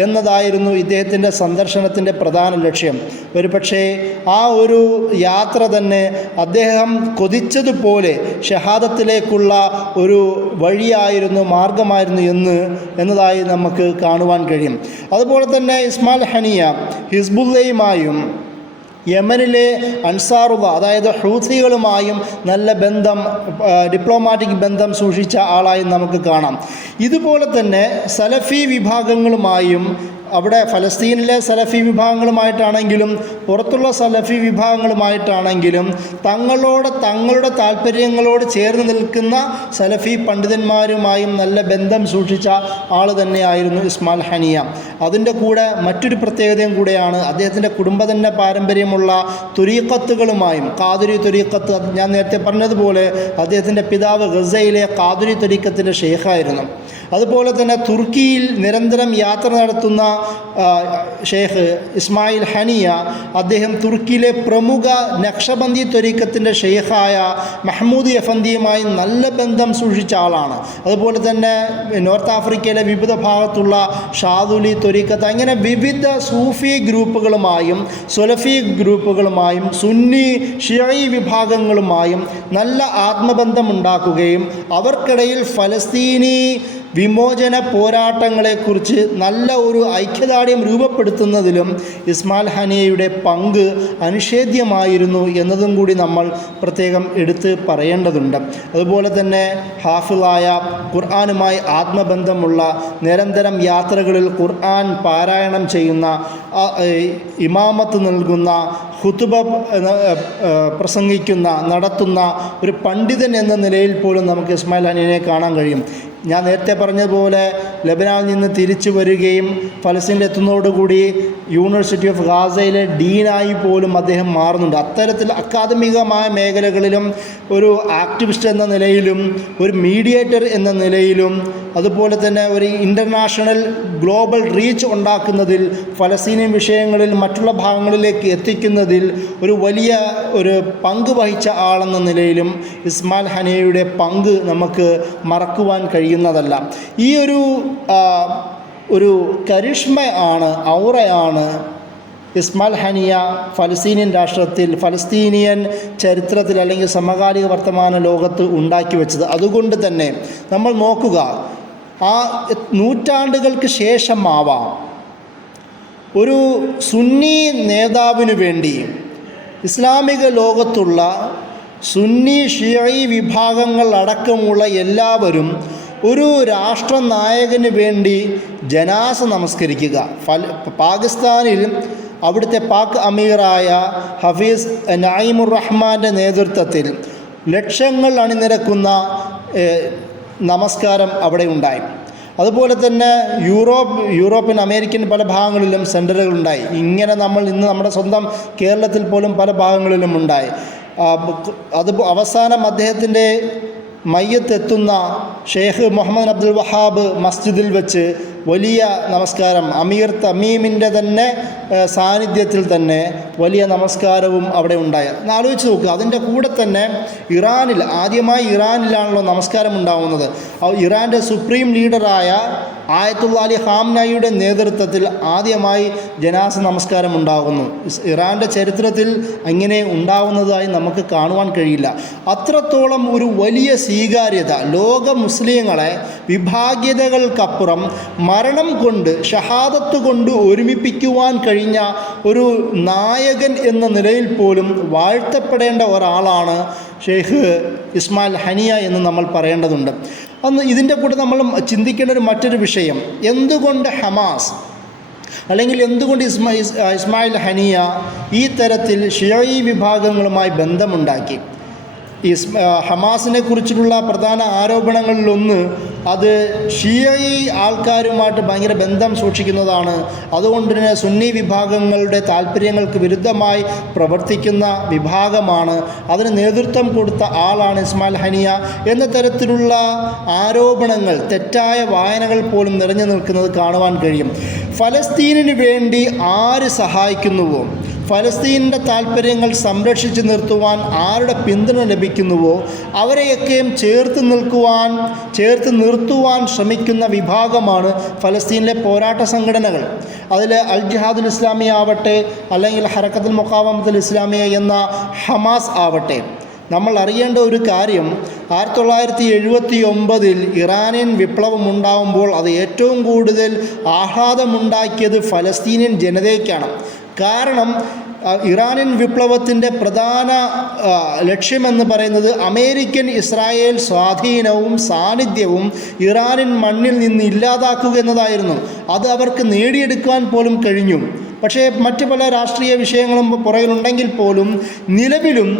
എന്നതായിരുന്നു ഇദ്ദേഹത്തിൻ്റെ സന്ദർശനത്തിൻ്റെ പ്രധാന ലക്ഷ്യം. ഒരുപക്ഷേ ആ ഒരു യാത്ര തന്നെ അദ്ദേഹം കൊതിച്ചതുപോലെ ഷഹാദത്തിലേക്കുള്ള ഒരു വഴിയായിരുന്നു, മാർഗമായിരുന്നു എന്നതായി നമുക്ക് കാണുവാൻ കഴിയും. അതുപോലെ തന്നെ ഇസ്മായിൽ ഹനിയ ഹിസ്ബുള്ളയുമായും യമനിലെ അൻസാറുള്ള അതായത് ഹൂത്തികളുമായും നല്ല ബന്ധം, ഡിപ്ലോമാറ്റിക് ബന്ധം സൂക്ഷിച്ച ആളായി നമുക്ക് കാണാം. ഇതുപോലെ തന്നെ സലഫി വിഭാഗങ്ങളുമായും അവിടെ ഫലസ്തീനിലെ സലഫി വിഭാഗങ്ങളുമായിട്ടാണെങ്കിലും പുറത്തുള്ള സലഫി വിഭാഗങ്ങളുമായിട്ടാണെങ്കിലും തങ്ങളുടെ താല്പര്യങ്ങളോട് ചേർന്ന് നിൽക്കുന്ന സലഫി പണ്ഡിതന്മാരുമായും നല്ല ബന്ധം സൂക്ഷിച്ച ആൾ തന്നെയായിരുന്നു ഇസ്മായിൽ ഹനിയ. അതിൻ്റെ കൂടെ മറ്റൊരു പ്രത്യേകതയും കൂടെയാണ് അദ്ദേഹത്തിൻ്റെ കുടുംബത്തിൻ്റെ പാരമ്പര്യമുള്ള തുരീഖത്തുകളുമായും. ഖാദിരി തുരീഖത്ത്, ഞാൻ നേരത്തെ പറഞ്ഞതുപോലെ അദ്ദേഹത്തിൻ്റെ പിതാവ് ഗസയിലെ ഖാദിരി തുരീഖത്തിൻ്റെ ഷെയ്ഖായിരുന്നു. അതുപോലെ തന്നെ തുർക്കിയിൽ നിരന്തരം യാത്ര നടത്തുന്ന ഷെയ്ഖ് ഇസ്മായിൽ ഹനിയ, അദ്ദേഹം തുർക്കിയിലെ പ്രമുഖ നക്ഷബന്ദി ത്വരീഖത്തിൻ്റെ ഷെയ്ഖായ മഹ്മൂദ് എഫന്ദിയുമായി നല്ല ബന്ധം സൂക്ഷിച്ച ആളാണ്. അതുപോലെ തന്നെ നോർത്ത് ആഫ്രിക്കയിലെ വിവിധ ഭാഗത്തുള്ള ഷാദുലി ത്വരീഖത്ത്, അങ്ങനെ വിവിധ സൂഫി ഗ്രൂപ്പുകളുമായും സുലഫി ഗ്രൂപ്പുകളുമായും സുന്നി ഷിയഈ വിഭാഗങ്ങളുമായും നല്ല ആത്മബന്ധമുണ്ടാക്കുകയും അവർക്കിടയിൽ ഫലസ്തീനി വിമോചന പോരാട്ടങ്ങളെക്കുറിച്ച് നല്ല ഒരു ഐക്യദാർഢ്യം രൂപപ്പെടുത്തുന്നതിലും ഇസ്മായിൽ ഹനിയയുടെ പങ്ക് അനിഷേധ്യമായിരുന്നു എന്നതും കൂടി നമ്മൾ പ്രത്യേകം എടുത്ത് പറയേണ്ടതുണ്ട്. അതുപോലെ തന്നെ ഹാഫിളായ, ഖുർആനുമായി ആത്മബന്ധമുള്ള, നിരന്തരം യാത്രകളിൽ ഖുർആൻ പാരായണം ചെയ്യുന്ന, ഇമാമത്ത് നൽകുന്ന, ഖുതുബ പ്രസംഗിക്കുന്ന, നടത്തുന്ന ഒരു പണ്ഡിതൻ എന്ന നിലയിൽ പോലും നമുക്ക് ഇസ്മായിൽ ഹനിയയെ കാണാൻ കഴിയും. ഞാൻ നേരത്തെ പറഞ്ഞതുപോലെ ലബനാനിൽ നിന്ന് തിരിച്ചു വരികയും ഫലസ്തീനിലെത്തുന്നതോടുകൂടി യൂണിവേഴ്സിറ്റി ഓഫ് ഗാസയിലെ ഡീനായി പോലും അദ്ദേഹം മാറുന്നുണ്ട്. അത്തരത്തിൽ അക്കാദമികമായ മേഖലകളിലും ഒരു ആക്ടിവിസ്റ്റ് എന്ന നിലയിലും ഒരു മീഡിയേറ്റർ എന്ന നിലയിലും അതുപോലെ തന്നെ ഒരു ഇൻ്റർനാഷണൽ ഗ്ലോബൽ റീച്ച് ഉണ്ടാക്കുന്നതിൽ, ഫലസ്തീനിയൻ വിഷയങ്ങളിൽ മറ്റുള്ള ഭാഗങ്ങളിലേക്ക് എത്തിക്കുന്നതിൽ ഒരു വലിയ പങ്ക് വഹിച്ച ആളെന്ന നിലയിലും ഇസ്മായിൽ ഹനിയയുടെ പങ്ക് നമുക്ക് മറക്കുവാൻ കഴിയുന്നതല്ല. ഈ ഒരു കരിഷ്മയാണ്, ഔറയാണ് ഇസ്മായിൽ ഹനിയ ഫലസ്തീനിയൻ രാഷ്ട്രത്തിൽ, ഫലസ്തീനിയൻ ചരിത്രത്തിൽ അല്ലെങ്കിൽ സമകാലിക വർത്തമാന ലോകത്ത് ഉണ്ടാക്കി വെച്ചത്. അതുകൊണ്ട് തന്നെ നമ്മൾ നോക്കുക, ആ നൂറ്റാണ്ടുകൾക്ക് ശേഷമാവാം ഒരു സുന്നി നേതാവിനു വേണ്ടി ഇസ്ലാമിക ലോകത്തുള്ള സുന്നി ഷിയഈ വിഭാഗങ്ങൾ അടക്കമുള്ള എല്ലാവരും ഒരു രാഷ്ട്രനായകന് വേണ്ടി ജനാസ നമസ്കരിക്കുക. പാകിസ്ഥാനിൽ അവിടുത്തെ പാക് അമീറായ ഹഫീസ് നഈമുർ റഹ്മാൻ്റെ നേതൃത്വത്തിൽ ലക്ഷങ്ങൾ അണിനിരക്കുന്ന നമസ്കാരം അവിടെ ഉണ്ടായി. അതുപോലെ തന്നെ യൂറോപ്യൻ അമേരിക്കൻ പല ഭാഗങ്ങളിലും സെൻറ്ററുകളുണ്ടായി. ഇങ്ങനെ ഇന്ന് നമ്മുടെ സ്വന്തം കേരളത്തിൽ പോലും പല ഭാഗങ്ങളിലും ഉണ്ടായി. അത് അവസാനം അദ്ദേഹത്തിൻ്റെ മയ്യത്തെത്തുന്ന ഷെയ്ഖ് മുഹമ്മദ് അബ്ദുൽ വഹാബ് മസ്ജിദിൽ വെച്ച് വലിയ നമസ്കാരം അമീർ തമീമിൻ്റെ തന്നെ സാന്നിധ്യത്തിൽ തന്നെ വലിയ നമസ്കാരവും അവിടെ ഉണ്ടായി. ആലോചിച്ച് നോക്കുക. അതിൻ്റെ കൂടെ തന്നെ ആദ്യമായി ഇറാനിലാണല്ലോ നമസ്കാരം ഉണ്ടാവുന്നത്. ഇറാൻ്റെ സുപ്രീം ലീഡറായ ആയത്തുള്ള അലി ഖാംനയുടെ നേതൃത്വത്തിൽ ആദ്യമായി ജനാസ നമസ്കാരം ഉണ്ടാകുന്നു. ഇറാൻ്റെ ചരിത്രത്തിൽ അങ്ങനെ ഉണ്ടാവുന്നതായി നമുക്ക് കാണുവാൻ കഴിയില്ല. അത്രത്തോളം ഒരു വലിയ സ്വീകാര്യത ലോക മുസ്ലിങ്ങളെ വിഭാഗ്യതകൾക്കപ്പുറം മരണം കൊണ്ട് ഷഹാദത്ത് കൊണ്ട് ഒരുമിപ്പിക്കുവാൻ കഴിഞ്ഞ ഒരു നായകൻ എന്ന നിലയിൽ പോലും വാഴ്ത്തപ്പെടേണ്ട ഒരാളാണ് ഷെയ്ഖ് ഇസ്മായിൽ ഹനിയ എന്ന് നമ്മൾ പറയേണ്ടതുണ്ട്. ഇതിൻ്റെ കൂടെ നമ്മൾ ചിന്തിക്കേണ്ട മറ്റൊരു വിഷയം, എന്തുകൊണ്ട് ഹമാസ് അല്ലെങ്കിൽ എന്തുകൊണ്ട് ഇസ്മായിൽ ഹനിയ ഈ തരത്തിൽ ഷിയഈ വിഭാഗങ്ങളുമായി ബന്ധമുണ്ടാക്കി? ഹമാസിനെ കുറിച്ചുള്ള പ്രധാന ആരോപണങ്ങളിലൊന്ന് അത് ഷിയഈ ആൾക്കാരുമായിട്ട് ഭയങ്കര ബന്ധം സൂക്ഷിക്കുന്നതാണ്. അതുകൊണ്ട് തന്നെ സുന്നി വിഭാഗങ്ങളുടെ താല്പര്യങ്ങൾക്ക് വിരുദ്ധമായി പ്രവർത്തിക്കുന്ന വിഭാഗമാണ്. അതിന് നേതൃത്വം കൊടുത്ത ആളാണ് ഇസ്മായിൽ ഹനിയ എന്ന തരത്തിലുള്ള ആരോപണങ്ങൾ, തെറ്റായ വായനകൾ പോലും നിറഞ്ഞു നിൽക്കുന്നത് കാണുവാൻ കഴിയും. ഫലസ്തീനിന് വേണ്ടി ആര് സഹായിക്കുന്നുവോ, ഫലസ്തീനിൻ്റെ താല്പര്യങ്ങൾ സംരക്ഷിച്ചു നിർത്തുവാൻ ആരുടെ പിന്തുണ ലഭിക്കുന്നുവോ അവരെയൊക്കെയും ചേർത്ത് നിർത്തുവാൻ ശ്രമിക്കുന്ന വിഭാഗമാണ് ഫലസ്തീനിലെ പോരാട്ട സംഘടനകൾ. അതിൽ അൽ ജിഹാദുൽ ഇസ്ലാമിയ ആവട്ടെ, അല്ലെങ്കിൽ ഹറക്കത്തുൽ മുഖാവമത്തുൽ ഇസ്ലാമിയ എന്ന ഹമാസ് ആവട്ടെ. നമ്മൾ അറിയേണ്ട ഒരു കാര്യം, 1979 ഇറാനിയൻ വിപ്ലവം ഉണ്ടാകുമ്പോൾ അത് ഏറ്റവും കൂടുതൽ ആഹ്ലാദമുണ്ടാക്കിയത് ഫലസ്തീനിയൻ ജനതയ്ക്കാണ്. കാരണം ഇറാനിയൻ വിപ്ലവത്തിൻ്റെ പ്രധാന ലക്ഷ്യമെന്ന് പറയുന്നത് അമേരിക്കൻ ഇസ്രായേൽ സ്വാധീനവും സാന്നിധ്യവും ഇറാനിയൻ മണ്ണിൽ നിന്ന് ഇല്ലാതാക്കുക എന്നതായിരുന്നു. അത് അവർക്ക് നേടിയെടുക്കാൻ പോലും കഴിഞ്ഞു. പക്ഷേ മറ്റ് പല രാഷ്ട്രീയ വിഷയങ്ങളും പുറകിലുണ്ടെങ്കിൽ പോലും നിലവിലും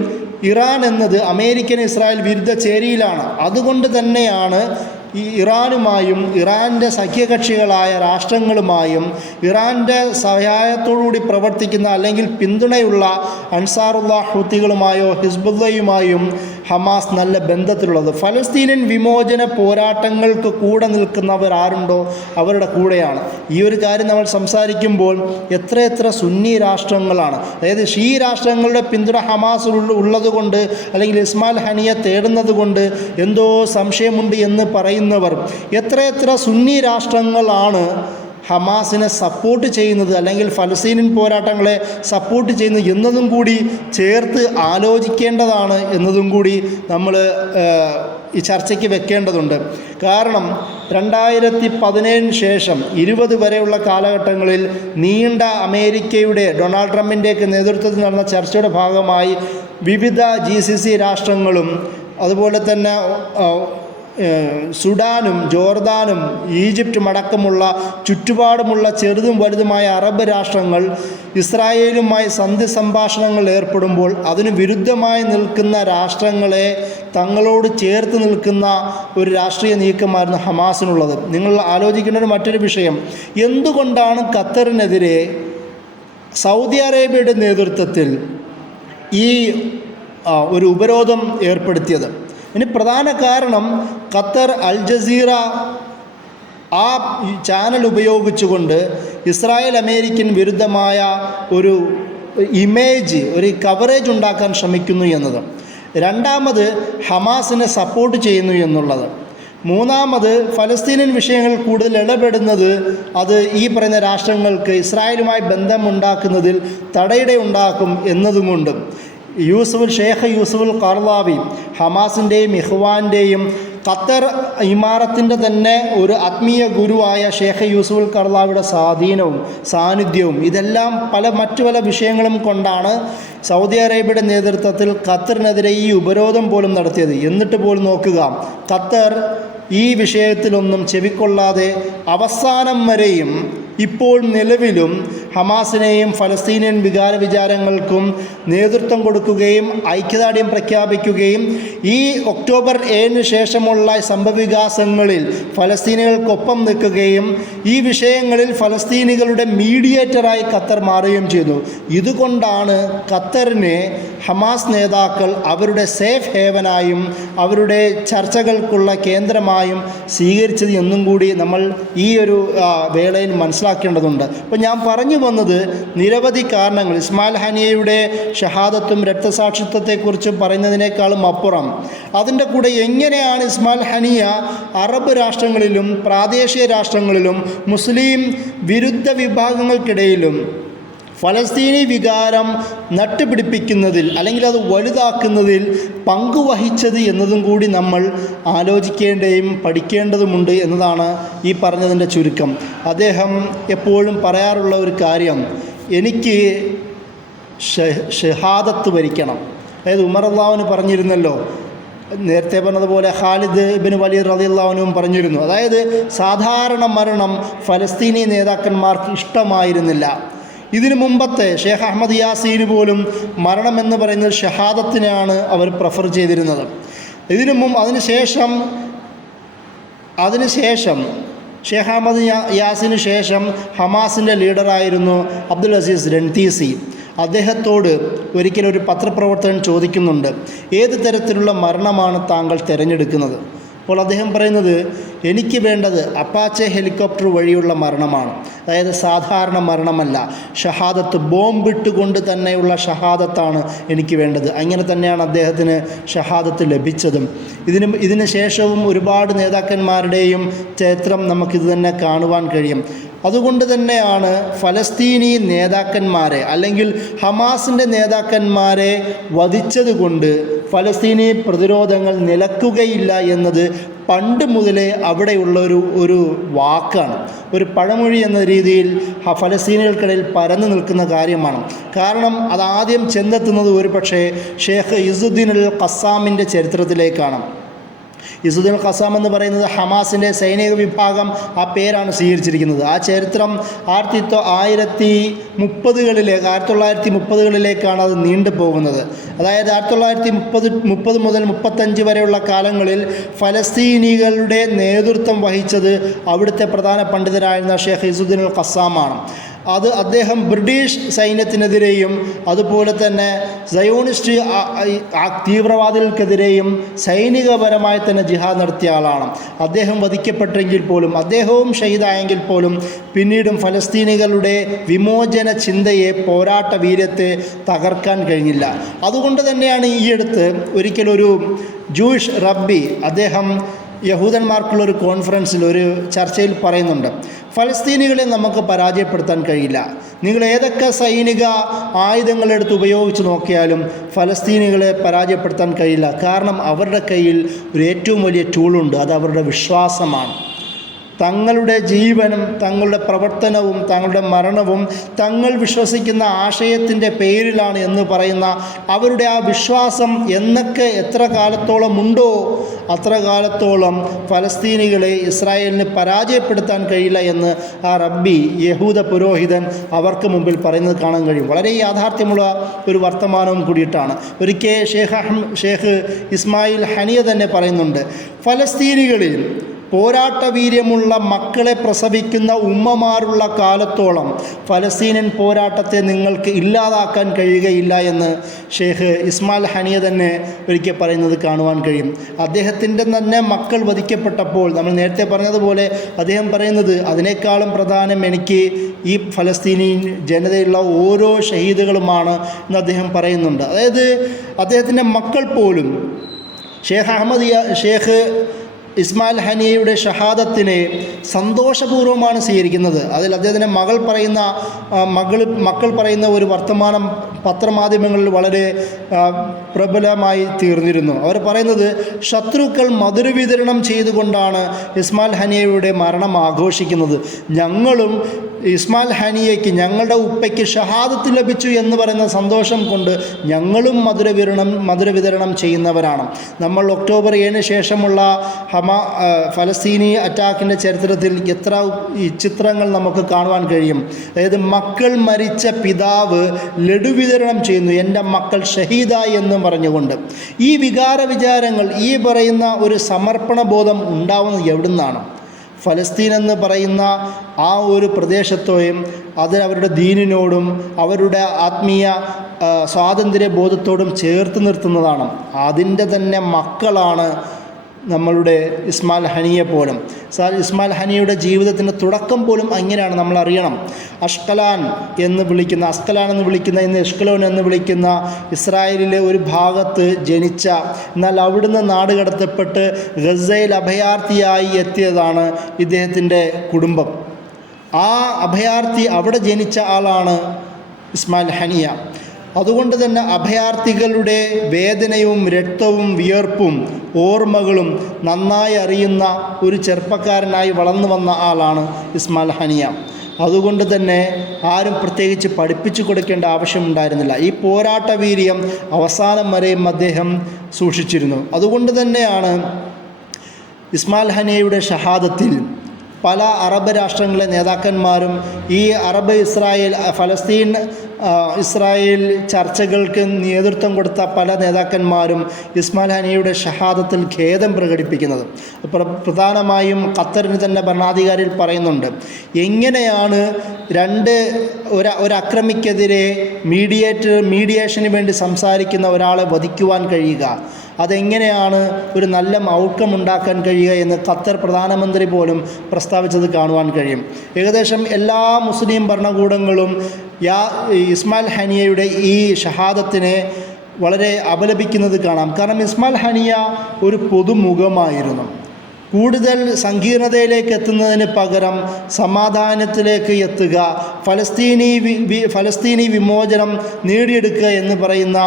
ഇറാൻ എന്നത് അമേരിക്കൻ ഇസ്രായേൽ വിരുദ്ധ ചേരിയിലാണ്. അതുകൊണ്ട് തന്നെയാണ് ഈ ഇറാനുമായും ഇറാൻ്റെ സഖ്യകക്ഷികളായ രാഷ്ട്രങ്ങളുമായും ഇറാൻ്റെ സഹായത്തോടുകൂടി പ്രവർത്തിക്കുന്ന അല്ലെങ്കിൽ പിന്തുണയുള്ള അൻസാറുല്ലാഹ് ഹൂത്തികളുമായോ ഹിസ്ബുള്ളയുമായും ഹമാസ് നല്ല ബന്ധത്തിലുള്ളത്. ഫലസ്തീനിയൻ വിമോചന പോരാട്ടങ്ങൾക്ക് കൂടെ നിൽക്കുന്നവർ ആരുണ്ടോ അവരുടെ കൂടെയാണ്. ഈ ഒരു കാര്യം നമ്മൾ സംസാരിക്കുമ്പോൾ എത്രയെത്ര സുന്നി രാഷ്ട്രങ്ങളാണ്, അതായത് ഷീ രാഷ്ട്രങ്ങളുടെ പിന്തുണ ഹമാസ് ഉള്ളതുകൊണ്ട് അല്ലെങ്കിൽ ഇസ്മായിൽ ഹനിയ തേടുന്നത് കൊണ്ട് എന്തോ സംശയമുണ്ട് എന്ന് പറയുന്നവർ എത്രയെത്ര സുന്നി രാഷ്ട്രങ്ങളാണ് ഹമാസിനെ സപ്പോർട്ട് ചെയ്യുന്നത് അല്ലെങ്കിൽ ഫലസ്തീനിയൻ പോരാട്ടങ്ങളെ സപ്പോർട്ട് ചെയ്യുന്നത് എന്നതും കൂടി ചേർത്ത് ആലോചിക്കേണ്ടതാണ് എന്നതും കൂടി നമ്മൾ ഈ ചർച്ചയ്ക്ക് വെക്കേണ്ടതുണ്ട്. കാരണം 2017 ശേഷം 20 വരെയുള്ള കാലഘട്ടങ്ങളിൽ നീണ്ട അമേരിക്കയുടെ ഡൊണാൾഡ് ട്രംപിൻ്റെയൊക്കെ നേതൃത്വത്തിൽ നടന്ന ചർച്ചയുടെ ഭാഗമായി വിവിധ GCC രാഷ്ട്രങ്ങളും അതുപോലെ തന്നെ സുഡാനും ജോർദാനും ഈജിപ്തും അടക്കമുള്ള ചുറ്റുപാടുമുള്ള ചെറുതും വലുതുമായ അറബ് രാഷ്ട്രങ്ങൾ ഇസ്രായേലുമായി സന്ധി സംഭാഷണങ്ങൾ ഏർപ്പെടുമ്പോൾ അതിന് വിരുദ്ധമായി നിൽക്കുന്ന രാഷ്ട്രങ്ങളെ തങ്ങളോട് ചേർത്ത് നിൽക്കുന്ന ഒരു രാഷ്ട്രീയ നീക്കമായിരുന്നു ഹമാസിനുള്ളത്. നിങ്ങൾ ആലോചിക്കേണ്ട ഒരു മറ്റൊരു വിഷയം, എന്തുകൊണ്ടാണ് ഖത്തറിനെതിരെ സൗദി അറേബ്യയുടെ നേതൃത്വത്തിൽ ഈ ഒരു ഉപരോധം ഏർപ്പെടുത്തിയത്? ഇനി പ്രധാന കാരണം ഖത്തർ അൽ ജസീറ ആ ചാനൽ ഉപയോഗിച്ചുകൊണ്ട് ഇസ്രായേൽ അമേരിക്കൻ വിരുദ്ധമായ ഒരു ഇമേജ്, ഒരു കവറേജ് ഉണ്ടാക്കാൻ ശ്രമിക്കുന്നു എന്നത്. രണ്ടാമത് ഹമാസിനെ സപ്പോർട്ട് ചെയ്യുന്നു എന്നുള്ളത്. മൂന്നാമത് ഫലസ്തീനിയൻ വിഷയങ്ങൾ കൂടുതൽ ഇടപെടുന്നത് അത് ഈ പറയുന്ന രാഷ്ട്രങ്ങൾക്ക് ഇസ്രായേലുമായി ബന്ധമുണ്ടാക്കുന്നതിൽ തടയിടയുണ്ടാക്കും എന്നതുകൊണ്ടും ഷെയ്ഖ് യൂസുഫുൽ ഖർളാവി ഹമാസിൻ്റെയും ഇഖ്വാൻ്റെയും ഖത്തർ ഇമാറത്തിൻ്റെ തന്നെ ഒരു ആത്മീയ ഗുരുവായ ഷെയ്ഖ് യൂസുഫുൽ ഖർളാവിയുടെ സ്വാധീനവും സാന്നിധ്യവും ഇതെല്ലാം മറ്റു പല വിഷയങ്ങളും കൊണ്ടാണ് സൗദി അറേബ്യയുടെ നേതൃത്വത്തിൽ ഖത്തറിനെതിരെ ഈ ഉപരോധം പോലും നടത്തിയത്. എന്നിട്ട് പോലും നോക്കുക, ഖത്തർ ഈ വിഷയത്തിലൊന്നും ചെവിക്കൊള്ളാതെ അവസാനം വരെയും ഇപ്പോൾ നിലവിലും ഹമാസിനെയും ഫലസ്തീനിയൻ വിചാരങ്ങൾക്കും നേതൃത്വം കൊടുക്കുകയും ഐക്യദാർഢ്യം പ്രഖ്യാപിക്കുകയും ഈ ഒക്ടോബർ 7 ശേഷമുള്ള സംഭവവികാസങ്ങളിൽ ഫലസ്തീനികൾക്കൊപ്പം നിൽക്കുകയും ഈ വിഷയങ്ങളിൽ ഫലസ്തീനികളുടെ മീഡിയേറ്ററായി ഖത്തർ മാറുകയും ചെയ്തു. ഇതുകൊണ്ടാണ് ഖത്തറിനെ ഹമാസ് നേതാക്കൾ അവരുടെ സേഫ് ഹേവനായും അവരുടെ ചർച്ചകൾക്കുള്ള കേന്ദ്രമായും സ്വീകരിച്ചത് എന്നും കൂടി നമ്മൾ ഈ ഒരു വേളയിൽ മനസ്സിലാക്കേണ്ടതുണ്ട്. അപ്പോൾ ഞാൻ പറഞ്ഞു വന്നത് നിരവധി കാരണങ്ങൾ, ഇസ്മായിൽ ഹനിയയുടെ ഷഹാദത്തും രക്തസാക്ഷിത്വത്തെക്കുറിച്ചും പറയുന്നതിനേക്കാളും അപ്പുറം അതിൻ്റെ കൂടെ എങ്ങനെയാണ് ഇസ്മായിൽ ഹനിയ അറബ് രാഷ്ട്രങ്ങളിലും പ്രാദേശിക രാഷ്ട്രങ്ങളിലും മുസ്ലിം വിരുദ്ധ വിഭാഗങ്ങൾക്കിടയിലും ഫലസ്തീനി വികാരം നട്ടുപിടിപ്പിക്കുന്നതിൽ അല്ലെങ്കിൽ അത് വലുതാക്കുന്നതിൽ പങ്കുവഹിച്ചത് എന്നതും കൂടി നമ്മൾ ആലോചിക്കേണ്ടതും പഠിക്കേണ്ടതുമുണ്ട് എന്നതാണ് ഈ പറഞ്ഞതിൻ്റെ ചുരുക്കം. അദ്ദേഹം എപ്പോഴും പറയാറുള്ള ഒരു കാര്യം, എനിക്ക് ഷഹാദത്ത് വരിക്കണം. അതായത് ഉമർ റളിയല്ലാഹു പറഞ്ഞിരുന്നല്ലോ, നേരത്തെ പറഞ്ഞതുപോലെ ഖാലിദ് ഇബ്നു വലീദ് റളിയല്ലാഹു അൻഹുവും പറഞ്ഞിരുന്നു, അതായത് സാധാരണ മരണം ഫലസ്തീനി നേതാക്കന്മാർക്ക് ഇഷ്ടമായിരുന്നില്ല. ഇതിനു മുമ്പത്തെ ഷേഖ് അഹമ്മദ് യാസീന് പോലും മരണമെന്ന് പറയുന്നത് ഷഹാദത്തിനാണ് അവർ പ്രിഫർ ചെയ്തിരുന്നത്. അതിനുശേഷം ഷേഖ് അഹമ്മദ് യാസിന് ശേഷം ഹമാസിൻ്റെ ലീഡറായിരുന്നു അബ്ദുൽ അസീസ് രൺതീസി. അദ്ദേഹത്തോട് ഒരിക്കലൊരു പത്രപ്രവർത്തകൻ ചോദിക്കുന്നുണ്ട്, ഏത് തരത്തിലുള്ള മരണമാണ് താങ്കൾ തിരഞ്ഞെടുക്കുന്നത്? അപ്പോൾ അദ്ദേഹം പറയുന്നത്, എനിക്ക് വേണ്ടത് അപ്പാച്ചെ ഹെലികോപ്റ്റർ വഴിയുള്ള മരണമാണ്, അതായത് സാധാരണ മരണമല്ല, ഷഹാദത്ത്, ബോംബിട്ടുകൊണ്ട് തന്നെയുള്ള ഷഹാദത്താണ് എനിക്ക് വേണ്ടത്. അങ്ങനെ തന്നെയാണ് അദ്ദേഹത്തിന് ഷഹാദത്ത് ലഭിച്ചതും. ഇതിന് ശേഷവും ഒരുപാട് നേതാക്കന്മാരുടെയും ചരിത്രം നമുക്കിത് തന്നെ കാണുവാൻ കഴിയും. അതുകൊണ്ട് തന്നെയാണ് ഫലസ്തീനി നേതാക്കന്മാരെ അല്ലെങ്കിൽ ഹമാസിൻ്റെ നേതാക്കന്മാരെ വധിച്ചതുകൊണ്ട് ഫലസ്തീനി പ്രതിരോധങ്ങൾ നിലക്കുകയില്ല എന്നത് പണ്ട് മുതലേ അവിടെയുള്ള ഒരു വാക്കാണ്, ഒരു പഴമൊഴി എന്ന രീതിയിൽ ഫലസ്തീനികൾക്കിടയിൽ പരന്നു നിൽക്കുന്ന കാര്യമാണ്. കാരണം അതാദ്യം ചെന്നെത്തുന്നത് ഒരുപക്ഷെ ഷേഖ് ഇസുദ്ദീൻ അൽ ഖസ്സാമിൻ്റെ ചരിത്രത്തിലേക്കാണ്. ഇസുദ്ദീൻ അൽ ഖസ്സാം എന്ന് പറയുന്നത് ഹമാസിൻ്റെ സൈനിക വിഭാഗം ആ പേരാണ് സ്വീകരിച്ചിരിക്കുന്നത്. ആ ചരിത്രം 1930കളിലേക്കാണ് അത് നീണ്ടു പോകുന്നത്. അതായത് 1930 മുതൽ 35 വരെയുള്ള കാലങ്ങളിൽ ഫലസ്തീനികളുടെ നേതൃത്വം വഹിച്ചത് അവിടുത്തെ പ്രധാന പണ്ഡിതനായിരുന്ന ഷേഖ് ഇസുദ്ദീൻ അൽ ഖസ്സാമാണ്. അദ്ദേഹം ബ്രിട്ടീഷ് സൈന്യത്തിനെതിരെയും അതുപോലെ തന്നെ സയോണിസ്റ്റ് തീവ്രവാദികൾക്കെതിരെയും സൈനികപരമായി തന്നെ ജിഹാദ് നടത്തിയ ആളാണ്. അദ്ദേഹം വധിക്കപ്പെട്ടെങ്കിൽ പോലും, അദ്ദേഹവും ഷഹീദായെങ്കിൽ പോലും പിന്നീടും ഫലസ്തീനികളുടെ വിമോചന ചിന്തയെ, പോരാട്ട വീര്യത്തെ തകർക്കാൻ കഴിഞ്ഞില്ല. അതുകൊണ്ട് തന്നെയാണ് ഈയടുത്ത് ഒരിക്കലൊരു ജൂയിഷ് റബ്ബി അദ്ദേഹം യഹൂദന്മാർക്കുള്ളൊരു കോൺഫറൻസിൽ, ഒരു ചർച്ചയിൽ പറയുന്നുണ്ട്, ഫലസ്തീനികളെ നമുക്ക് പരാജയപ്പെടുത്താൻ കഴിയില്ല. നിങ്ങൾ ഏതൊക്കെ സൈനിക ആയുധങ്ങളെടുത്ത് ഉപയോഗിച്ച് നോക്കിയാലും ഫലസ്തീനികളെ പരാജയപ്പെടുത്താൻ കഴിയില്ല. കാരണം അവരുടെ കയ്യിൽ ഒരു ഏറ്റവും വലിയ ടൂളുണ്ട്, അത് അവരുടെ വിശ്വാസമാണ്. തങ്ങളുടെ ജീവനും തങ്ങളുടെ പ്രവർത്തനവും തങ്ങളുടെ മരണവും തങ്ങൾ വിശ്വസിക്കുന്ന ആശയത്തിൻ്റെ പേരിലാണ് എന്ന് പറയുന്ന അവരുടെ ആ വിശ്വാസം എത്ര കാലത്തോളം ഉണ്ടോ അത്ര കാലത്തോളം ഫലസ്തീനികളെ ഇസ്രായേലിന് പരാജയപ്പെടുത്താൻ കഴിയില്ല എന്ന് ആ റബ്ബി, യഹൂദ പുരോഹിതൻ, അവർക്ക് മുമ്പിൽ പറയുന്നത് കാണാൻ കഴിയും. വളരെ യാഥാർത്ഥ്യമുള്ള ഒരു വർത്തമാനവും കൂടിയിട്ടാണ്. ഒരിക്കൽ ഷേഖ് ഇസ്മായിൽ ഹനിയ തന്നെ പറയുന്നുണ്ട്, ഫലസ്തീനികളിൽ പോരാട്ട വീര്യമുള്ള മക്കളെ പ്രസവിക്കുന്ന ഉമ്മമാരുള്ള കാലത്തോളം ഫലസ്തീനിയൻ പോരാട്ടത്തെ നിങ്ങൾക്ക് ഇല്ലാതാക്കാൻ കഴിയുകയില്ല എന്ന് ഷേഖ് ഇസ്മായിൽ ഹനിയ തന്നെ ഒരിക്കൽ പറയുന്നത് കാണുവാൻ കഴിയും. അദ്ദേഹത്തിൻ്റെ തന്നെ മക്കൾ വധിക്കപ്പെട്ടപ്പോൾ നമ്മൾ നേരത്തെ പറഞ്ഞതുപോലെ അദ്ദേഹം പറയുന്നത്, അതിനേക്കാളും പ്രധാനം എനിക്ക് ഈ ഫലസ്തീനി ജനതയുള്ള ഓരോ ഷഹീദുകളുമാണ് എന്ന് അദ്ദേഹം പറയുന്നുണ്ട്. അതായത് അദ്ദേഹത്തിൻ്റെ മക്കൾ പോലും ഷേഖ് ഇസ്മായിൽ ഹനിയയുടെ ഷഹാദത്തിനെ സന്തോഷപൂർവ്വമാണ് സ്വീകരിക്കുന്നത്. അതിൽ അദ്ദേഹത്തിൻ്റെ മക്കൾ പറയുന്ന ഒരു വർത്തമാനം പത്രമാധ്യമങ്ങളിൽ വളരെ പ്രബലമായി തീർന്നിരുന്നു. അവർ പറയുന്നത്, ശത്രുക്കൾ മധുരവിതരണം ചെയ്തുകൊണ്ടാണ് ഇസ്മായിൽ ഹനിയയുടെ മരണം ആഘോഷിക്കുന്നത്. ഞങ്ങളും ഇസ്മായിൽ ഹനിയയ്ക്ക് ഞങ്ങളുടെ ഉപ്പയ്ക്ക് ഷഹാദത്ത് ലഭിച്ചു എന്ന് പറയുന്ന സന്തോഷം കൊണ്ട് ഞങ്ങളും മധുര വിതരണം ചെയ്യുന്നവരാണ്. നമ്മൾ ഒക്ടോബർ 7 ശേഷമുള്ള ഫലസ്തീനി അറ്റാക്കിൻ്റെ ചരിത്രത്തിൽ എത്ര ഈ ചിത്രങ്ങൾ നമുക്ക് കാണുവാൻ കഴിയും. അതായത് മക്കൾ മരിച്ച പിതാവ് ലഡു വിതരണം ചെയ്യുന്നു, എൻ്റെ മക്കൾ ഷഹീദായി എന്നും പറഞ്ഞുകൊണ്ട്. ഈ വിചാരങ്ങൾ, ഈ പറയുന്ന ഒരു സമർപ്പണ ബോധം ഉണ്ടാവുന്നത് എവിടുന്നാണ്? ഫലസ്തീൻ എന്ന് പറയുന്ന ആ ഒരു പ്രദേശത്തോയും അവരുടെ ദീനിനോടും അവരുടെ ആത്മീയ സ്വാതന്ത്ര്യ ബോധത്തോടും ചേർത്ത് നിർത്തുന്നതാണ്. അതിൻ്റെ തന്നെ മക്കളാണ് നമ്മളുടെ ഇസ്മായിൽ ഹനിയെ പോലും. ഇസ്മായിൽ ഹനിയുടെ ജീവിതത്തിൻ്റെ തുടക്കം പോലും അങ്ങനെയാണ്, നമ്മൾ അറിയണം. അസ്കലാൻ എന്ന് വിളിക്കുന്ന ഇന്ന് എഷ്കലോൻ എന്ന് വിളിക്കുന്ന ഇസ്രായേലിലെ ഒരു ഭാഗത്ത് ജനിച്ച, എന്നാൽ അവിടുന്ന് നാട് കടത്തപ്പെട്ട് ഗസയിൽ അഭയാർത്ഥിയായി എത്തിയതാണ് ഇദ്ദേഹത്തിൻ്റെ കുടുംബം. ആ അഭയാർത്ഥി അവിടെ ജനിച്ച ആളാണ് ഇസ്മായിൽ ഹനിയ. അതുകൊണ്ട് തന്നെ അഭയാർത്ഥികളുടെ വേദനയും രക്തവും വിയർപ്പും ഓർമ്മകളും നന്നായി അറിയുന്ന ഒരു ചെറുപ്പക്കാരനായി വളർന്നു വന്ന ആളാണ് ഇസ്മായിൽ ഹനിയ. അതുകൊണ്ട് തന്നെ ആരും പ്രത്യേകിച്ച് പഠിപ്പിച്ചു കൊടുക്കേണ്ട ആവശ്യമുണ്ടായിരുന്നില്ല. ഈ പോരാട്ട വീര്യം അവസാനം വരെയും അദ്ദേഹം സൂക്ഷിച്ചിരുന്നു. അതുകൊണ്ട് തന്നെയാണ് ഇസ്മായിൽ ഹനിയയുടെ ഷഹാദത്തിൽ പല അറബ് രാഷ്ട്രങ്ങളിലെ നേതാക്കന്മാരും ഈ ഇസ്രായേൽ ചർച്ചകൾക്ക് നേതൃത്വം കൊടുത്ത പല നേതാക്കന്മാരും ഇസ്മായിൽ ഹനിയയുടെ ഷഹാദത്തിൽ ഖേദം പ്രകടിപ്പിക്കുന്നത്. പ്രധാനമായും ഖത്തറിന് തന്നെ ഭരണാധികാരികൾ പറയുന്നുണ്ട്, എങ്ങനെയാണ് ഒരു അക്രമിക്കെതിരെ മീഡിയേഷന് വേണ്ടി സംസാരിക്കുന്ന ഒരാളെ വധിക്കുവാൻ കഴിയുക, അതെങ്ങനെയാണ് ഒരു നല്ല ഔട്ട്കം ഉണ്ടാക്കാൻ കഴിയുക എന്ന് ഖത്തർ പ്രധാനമന്ത്രി പോലും പ്രസ്താവിച്ചത് കാണുവാൻ കഴിയും. ഏകദേശം എല്ലാ മുസ്ലിം ഭരണകൂടങ്ങളും ഇസ്മായിൽ ഹനിയയുടെ ഈ ഷഹാദത്തിനെ വളരെ അപലപിക്കുന്നത് കാണാം. കാരണം ഇസ്മായിൽ ഹനിയ ഒരു പൊതുമുഖമായിരുന്നു. കൂടുതൽ സങ്കീർണതയിലേക്ക് എത്തുന്നതിന് പകരം സമാധാനത്തിലേക്ക് എത്തുക, ഫലസ്തീനി വിമോചനം നേടിയെടുക്കുക എന്ന് പറയുന്ന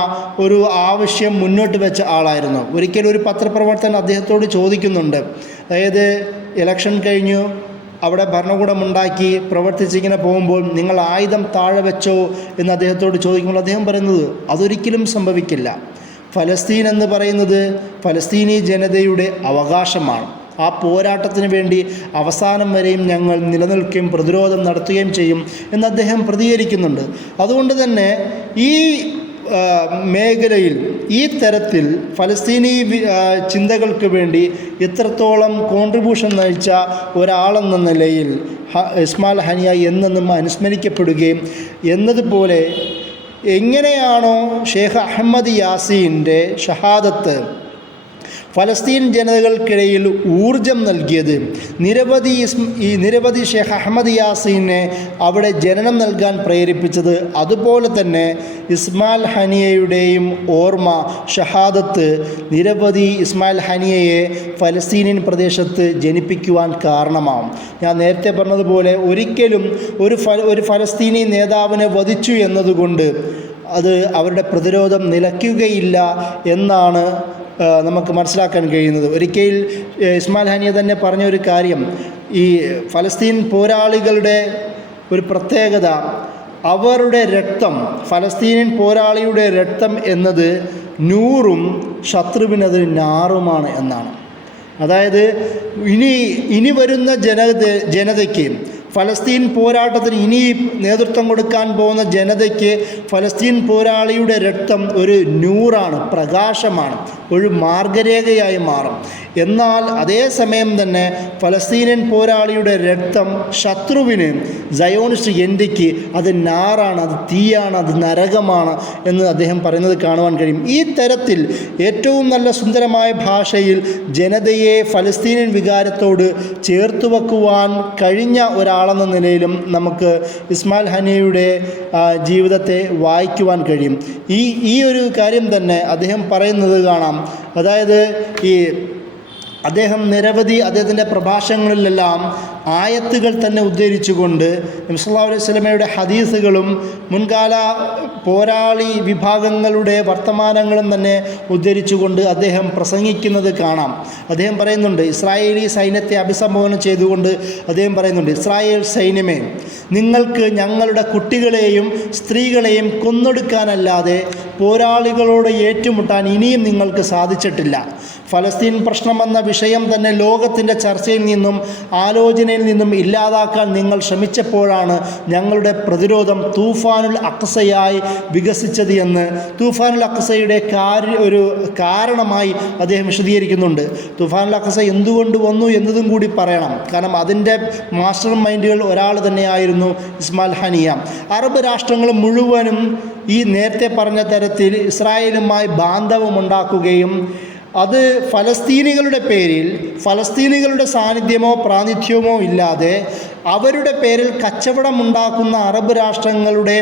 ഒരു ആവശ്യം മുന്നോട്ട് വെച്ച ആളായിരുന്നു. ഒരിക്കലും ഒരു പത്രപ്രവർത്തകൻ അദ്ദേഹത്തോട് ചോദിക്കുന്നുണ്ട്, അതായത് ഇലക്ഷൻ കഴിഞ്ഞു അവിടെ ഭരണകൂടമുണ്ടാക്കി പ്രവർത്തിച്ചിങ്ങനെ പോകുമ്പോൾ നിങ്ങൾ ആയുധം താഴെ വെച്ചോ എന്ന് അദ്ദേഹത്തോട് ചോദിക്കുമ്പോൾ അദ്ദേഹം പറയുന്നത് അതൊരിക്കലും സംഭവിക്കില്ല. ഫലസ്തീൻ എന്ന് പറയുന്നത് ഫലസ്തീനി ജനതയുടെ അവകാശമാണ്. ആ പോരാട്ടത്തിന് വേണ്ടി അവസാനം വരെയും ഞങ്ങൾ നിലനിൽക്കുകയും പ്രതിരോധം നടത്തുകയും ചെയ്യും എന്ന് അദ്ദേഹം പ്രതികരിക്കുന്നുണ്ട്. അതുകൊണ്ട് തന്നെ ഈ മേഖലയിൽ ഈ തരത്തിൽ ഫലസ്തീനി ചിന്തകൾക്ക് വേണ്ടി എത്രത്തോളം കോൺട്രിബ്യൂഷൻ നയിച്ച ഒരാളെന്ന നിലയിൽ ഇസ്മായിൽ ഹനിയ എന്നെന്നും അനുസ്മരിക്കപ്പെടുകയും എന്നതുപോലെ എങ്ങനെയാണോ ഷേഖ് അഹമ്മദ് യാസീൻ്റെ ഷഹാദത്ത് ഫലസ്തീൻ ജനതകൾക്കിടയിൽ ഊർജം നൽകിയത്, നിരവധി ഷേഖ് അഹമ്മദ് യാസീനെ അവിടെ ജനനം നൽകാൻ പ്രേരിപ്പിച്ചത്, അതുപോലെ തന്നെ ഇസ്മായിൽ ഹനിയയുടെയും ഓർമ്മ ഷഹാദത്ത് നിരവധി ഇസ്മായിൽ ഹനിയയെ ഫലസ്തീനിയൻ പ്രദേശത്ത് ജനിപ്പിക്കുവാൻ കാരണമാവും. ഞാൻ നേരത്തെ പറഞ്ഞതുപോലെ ഒരിക്കലും ഒരു ഫലസ്തീനി നേതാവിനെ വധിച്ചു എന്നതുകൊണ്ട് അത് അവരുടെ പ്രതിരോധം നിലയ്ക്കുകയില്ല എന്നാണ് നമുക്ക് മനസ്സിലാക്കാൻ കഴിയുന്നത്. ഒരിക്കൽ ഇസ്മായിൽ ഹനിയ തന്നെ പറഞ്ഞൊരു കാര്യം, ഈ ഫലസ്തീൻ പോരാളികളുടെ ഒരു പ്രത്യേകത, അവരുടെ രക്തം, ഫലസ്തീനിയൻ പോരാളിയുടെ രക്തം എന്നത് നൂറും ശത്രുവിനത് നാറുമാണ് എന്നാണ്. അതായത് ഇനി വരുന്ന ജനതയ്ക്ക് ഫലസ്തീൻ പോരാട്ടത്തിന് ഇനി നേതൃത്വം കൊടുക്കാൻ പോകുന്ന ജനതയ്ക്ക് ഫലസ്തീൻ പോരാളിയുടെ രക്തം ഒരു നൂറാണ്, പ്രകാശമാണ്, ഒരു മാർഗരേഖയായി മാറും. എന്നാൽ അതേസമയം തന്നെ ഫലസ്തീനിയൻ പോരാളിയുടെ രക്തം ശത്രുവിന്, സയോണിസ്റ്റ് എൻഡിക്ക് അത് നാറാണ്, അത് തീയാണ്, അത് നരകമാണ് എന്ന് അദ്ദേഹം പറയുന്നത് കാണുവാൻ കഴിയും. ഈ തരത്തിൽ ഏറ്റവും നല്ല സുന്ദരമായ ഭാഷയിൽ ജനതയെ ഫലസ്തീനിയൻ വികാരത്തോട് ചേർത്ത് വെക്കുവാൻ കഴിഞ്ഞ ഒരാളെന്ന നിലയിലും നമുക്ക് ഇസ്മായിൽ ഹനിയയുടെ ജീവിതത്തെ വായിക്കുവാൻ കഴിയും. ഈ ഒരു കാര്യം തന്നെ അദ്ദേഹം പറയുന്നത് കാണാം. അതായത് അദ്ദേഹത്തിൻ്റെ പ്രഭാഷണങ്ങളിലെല്ലാം ആയത്തുകൾ തന്നെ ഉദ്ധരിച്ചുകൊണ്ട് നബി സല്ലല്ലാഹു അലൈഹി വസല്ലമയുടെ ഹദീസുകളും മുൻകാല പോരാളി വിഭാഗങ്ങളുടെ വർത്തമാനങ്ങളും തന്നെ ഉദ്ധരിച്ചുകൊണ്ട് അദ്ദേഹം പ്രസംഗിക്കുന്നത് കാണാം. അദ്ദേഹം പറയുന്നുണ്ട്, ഇസ്രായേലി സൈന്യത്തെ അഭിസംബോധന ചെയ്തുകൊണ്ട് അദ്ദേഹം പറയുന്നുണ്ട്, ഇസ്രായേൽ സൈന്യമേ, നിങ്ങൾക്ക് ഞങ്ങളുടെ കുട്ടികളെയും സ്ത്രീകളെയും കൊന്നൊടുക്കാനല്ലാതെ പോരാളികളോട് ഏറ്റുമുട്ടാൻ ഇനിയും നിങ്ങൾക്ക് സാധിച്ചിട്ടില്ല. ഫലസ്തീൻ പ്രശ്നമെന്ന വിഷയം തന്നെ ലോകത്തിൻ്റെ ചർച്ചയിൽ നിന്നും ആലോചനയിൽ നിന്നും ഇല്ലാതാക്കാൻ നിങ്ങൾ ശ്രമിച്ചപ്പോഴാണ് ഞങ്ങളുടെ പ്രതിരോധം തൂഫാനുൽ അഖ്സയായി വികസിച്ചത് എന്ന് തൂഫാനുൽ അഖ്സയുടെ ഒരു കാരണമായി അദ്ദേഹം വിശദീകരിക്കുന്നുണ്ട്. തൂഫാനുൽ അഖ്സ എന്തുകൊണ്ട് വന്നു എന്നതും കൂടി പറയണം. കാരണം അതിൻ്റെ മാസ്റ്റർ മൈൻഡുകൾ ഒരാൾ തന്നെയായിരുന്നു ഇസ്മായിൽ ഹാനിയ. അറബ് രാഷ്ട്രങ്ങൾ മുഴുവനും ഈ നേരത്തെ പറഞ്ഞ തരത്തിൽ ഇസ്രായേലുമായി ബാന്ധവമുണ്ടാക്കുകയും അത് ഫലസ്തീനികളുടെ പേരിൽ ഫലസ്തീനികളുടെ സാന്നിധ്യമോ പ്രാതിനിധ്യമോ ഇല്ലാതെ അവരുടെ പേരിൽ കച്ചവടമുണ്ടാക്കുന്ന അറബ് രാഷ്ട്രങ്ങളുടെ